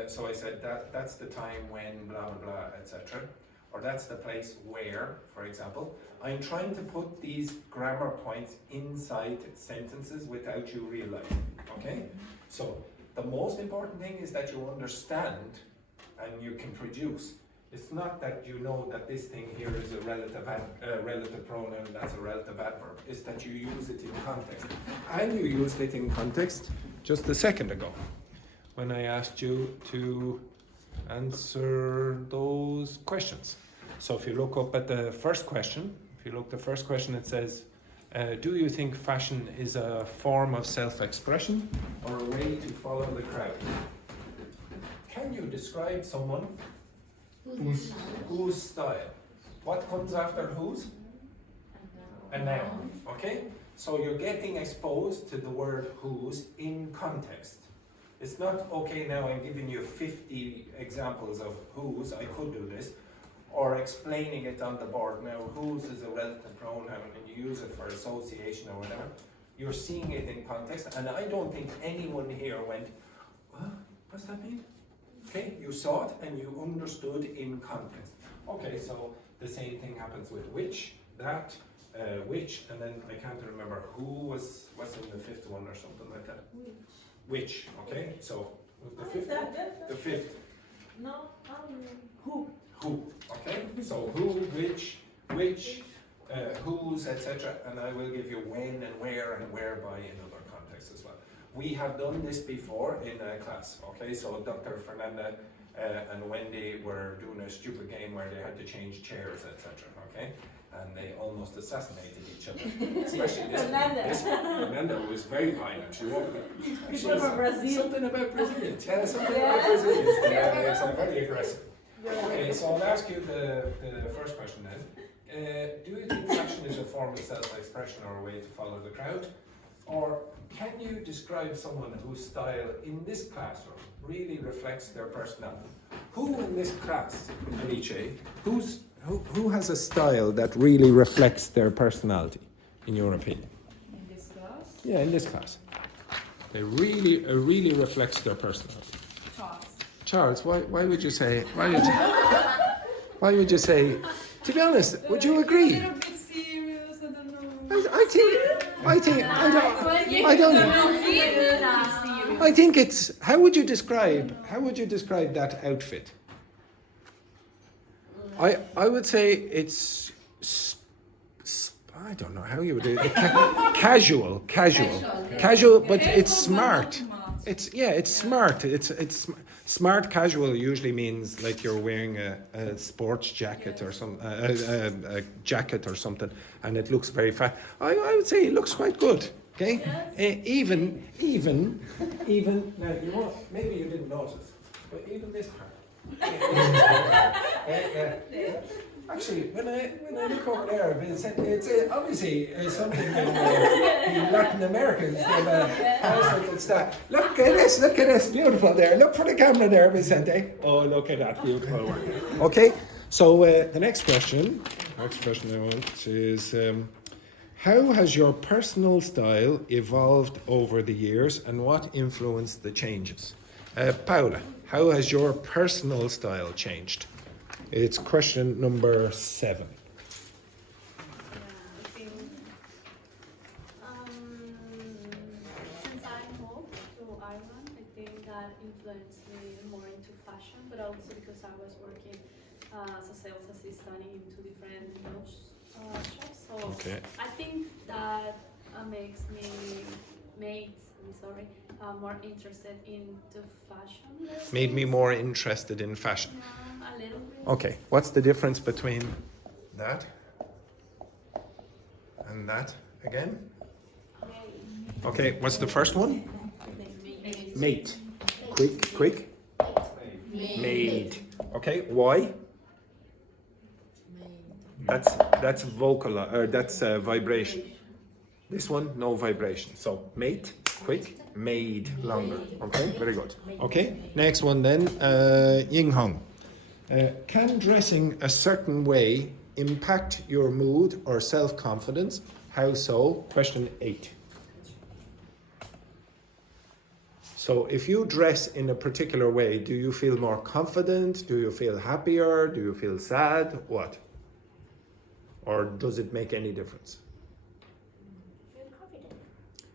so I said that's the time when, blah, blah, blah, etc. Or that's the place where, for example. I'm trying to put these grammar points inside sentences without you realizing, okay? So the most important thing is that you understand and you can produce. It's not that you know that this thing here is a relative pronoun, that's a relative adverb. It's that you use it in context. And you used it in context just a second ago when I asked you to answer those questions. So if you look up at the first question, it says, do you think fashion is a form of self-expression or a way to follow the crowd? Can you describe someone whose style? What comes after whose? A noun. Okay? So you're getting exposed to the word whose in context. It's not, okay, now I'm giving you 50 examples of whose, I could do this, or explaining it on the board. Now, whose is a relative pronoun and you use it for association or whatever. You're seeing it in context, and I don't think anyone here went, what? What's that mean? Okay, you saw it and you understood in context. Okay, so the same thing happens with which, that, which, and then I can't remember what's in the fifth one or something like that. Which, okay, so the fifth. The fifth. No, who. Who, okay, so who, which, whose, etc. And I will give you when and where and whereby in other contexts as well. We have done this before in a class, okay, so Dr. Fernanda and Wendy were doing a stupid game where they had to change chairs, etc., okay? And they almost assassinated each other. Especially this Fernanda was very violent. She won't. People from Brazil. Something about Brazilians. Yeah, something about Brazilians. They're very aggressive. Okay, so I'll ask you the first question then. Do you think fashion is a form of self-expression or a way to follow the crowd? Or can you describe someone whose style in this classroom really reflects their personality? Who in this class, Alice, who has a style that really reflects their personality, in your opinion? In this class? Yeah, in this class. They really reflects their personality. Charles, why would you say? Why would you say? To be honest, would you agree? A little bit serious. I don't know. I think it's. How would you describe that outfit? I would say it's. I don't know how you would do it. Casual, but it's smart. It's smart. It's smart. Casual usually means like you're wearing a sports jacket or some a jacket or something, and it looks very fast. I would say it looks quite good. Okay, even now you know maybe you didn't notice, but even this part. Actually, when I look over there, it's obviously something in Latin Americans it's that. Look at this, beautiful there. Look for the camera there, Vicente. Oh, look at that, beautiful work. Okay, so the next question I want is, How has your personal style evolved over the years and what influenced the changes? Paula, how has your personal style changed? It's question number 7. I think since I moved to Ireland, I think that influenced me more into fashion, but also because I was working as a sales assistant in 2 different clothes shops. So Okay. I think that made me more interested into fashion. Made me more interested in fashion. A little bit. Okay, what's the difference between that and that again? Okay, what's the first one? Mate. Quick. Made. Okay, why? That's vocal, or that's vibration. This one, no vibration. So mate, quick, made, longer. Okay, very good. Okay, next one then, Ying Hong. Can dressing a certain way impact your mood or self-confidence? How so? Question 8. So if you dress in a particular way, do you feel more confident? Do you feel happier? Do you feel sad? What? Or does it make any difference? Feel confident.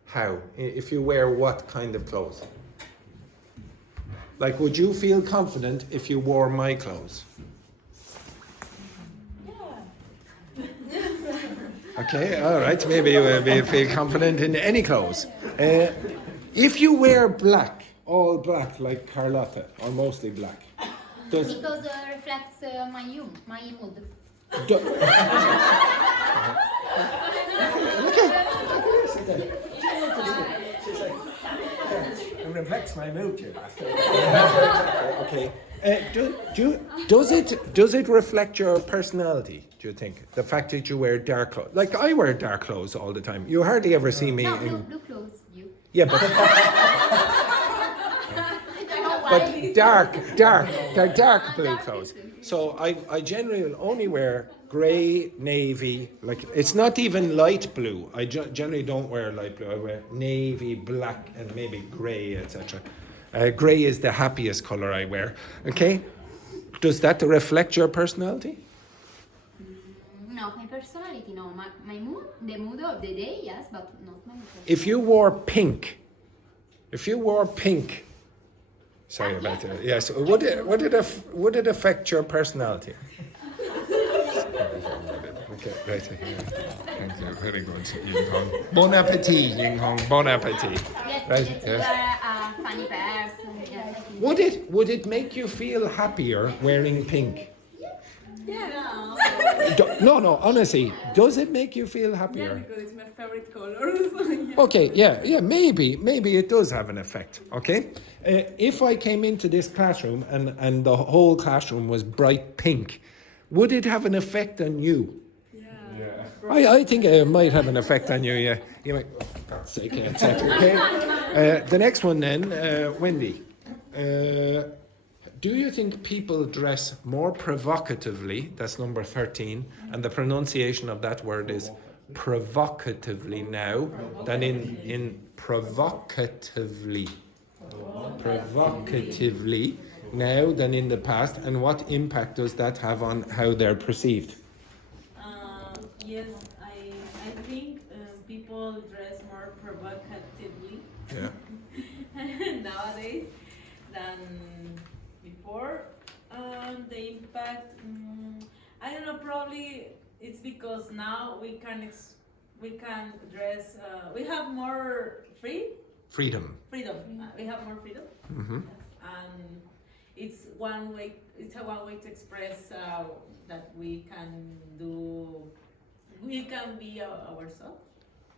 How? If you wear what kind of clothes? Like, would you feel confident if you wore my clothes? Okay, all right. Maybe you will feel confident in any clothes. If you wear black, all black, like Carlotta, or mostly black, does... Because it reflects my mood. It reflects my mood, you Okay. Does it reflect your personality, do you think? The fact that you wear dark clothes. Like, I wear dark clothes all the time. You hardly ever see me No, in... blue clothes, you. Yeah, but... but dark blue clothes. So I generally only wear grey, navy, like it's not even light blue. I generally don't wear light blue. I wear navy, black, and maybe grey, etc. Grey is the happiest color I wear. Okay, does that reflect your personality? No, my personality, no. My mood, the mood of the day, yes, but not my personality. If you wore pink, sorry about that. Yes, would it affect your personality? Okay, right here. Thank you. Very good, Ying Hong. Bon appetit, Ying Hong. Bon appetit. Yes, Right. yes, Yes. you are a funny person. Yes, I think. Would it make you feel happier wearing pink? Yeah. No, honestly, does it make you feel Yeah, happier? because it's my favorite colors. Okay, yeah, maybe it does have an effect. Okay, if I came into this classroom and the whole classroom was bright pink, would it have an effect on you? I think it might have an effect on you. Yeah, you might. Oh, for God's sake, yeah, etc. Okay. The next one then, Wendy. Do you think people dress more provocatively? That's number 13, and the pronunciation of that word is provocatively now than in provocatively now than in the past, and what impact does that have on how they're perceived? Yes, I think people dress more provocatively nowadays than before. The impact, I don't know, probably it's because now we can dress, we have more freedom. We have more freedom. Mm-hmm. And it's a one way to express that we can be ourselves.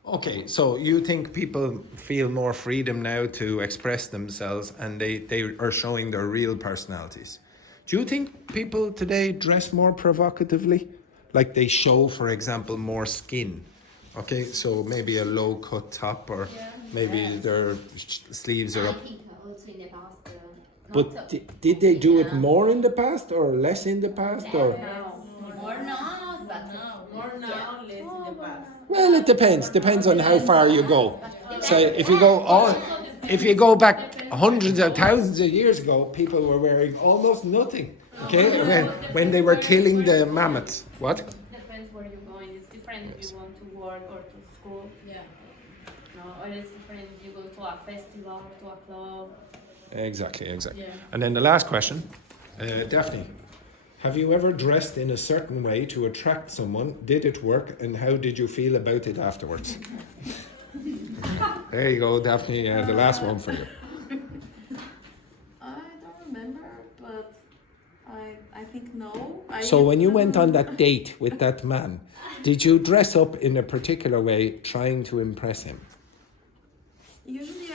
Okay, so you think people feel more freedom now to express themselves and they are showing their real personalities. Do you think people today dress more provocatively? Like they show, for example, more skin? Okay, so maybe a low cut top or maybe their sleeves are up. I think also in the past. But did they do it more in the past or less in the past? Or More not, but More now, less in the past. Well, it depends. Depends on how far you go. So if you go back hundreds of thousands of years ago, people were wearing almost nothing. Okay, when they were killing the mammoths. What? Depends where you're going. It's different if you want to work or to school. Yeah. No, or it's different if you go to a festival or to a club. Exactly. Yeah. And then the last question, Daphne, have you ever dressed in a certain way to attract someone? Did it work, and how did you feel about it afterwards? There you go, Daphne. The last one for you. I don't remember, but I think no. So when you went on that date with that man, did you dress up in a particular way trying to impress him? Usually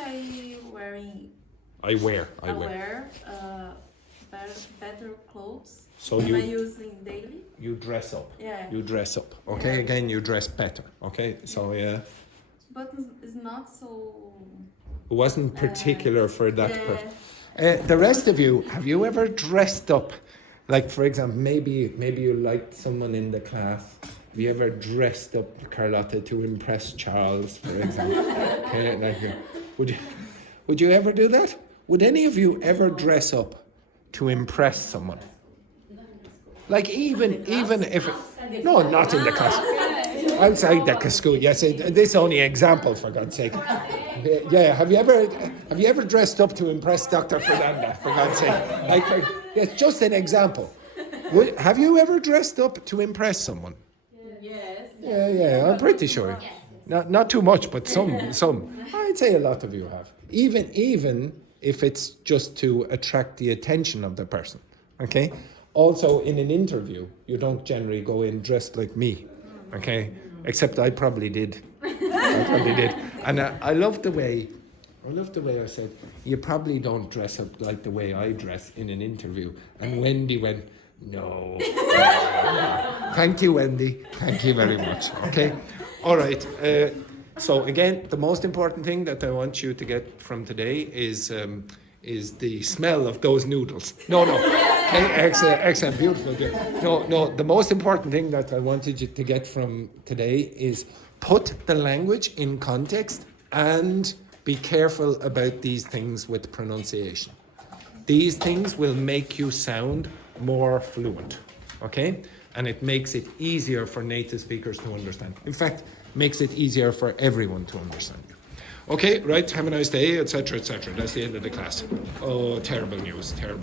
I wear. better clothes. So I you use in daily. you dress up. Yeah. You dress up. Okay, Yeah. again you dress better. Okay, so yeah. But it's not so. It wasn't particular for that yeah. person. The rest of you, have you ever dressed up? Like, for example, maybe you liked someone in the class. Have you ever dressed up, Carlotta, to impress Charles, for example? Would you ever do that? Would any of you ever dress up to impress someone? Like even if no, not in the class. Outside the school, yes. This is only an example, for God's sake. Yeah, have you ever dressed up to impress Dr. Fernanda, for God's sake? It's just an example. Have you ever dressed up to impress someone? Yes. Yeah, I'm pretty sure. Not too much, but some. I'd say a lot of you have. Even if it's just to attract the attention of the person. Okay. Also, in an interview, you don't generally go in dressed like me. Okay. Except I probably did. And I love the way I said, you probably don't dress up like the way I dress in an interview. And Wendy went, no. Thank you, Wendy. Thank you very much. Okay. All right. So again, the most important thing that I want you to get from today is the smell of those noodles. No. Okay, excellent, beautiful. No. The most important thing that I wanted you to get from today is put the language in context and be careful about these things with pronunciation. These things will make you sound more fluent. Okay, and it makes it easier for native speakers to understand. In fact, makes it easier for everyone to understand you. Okay, right, have a nice day, etc., etc. That's the end of the class. Oh, terrible news, terrible.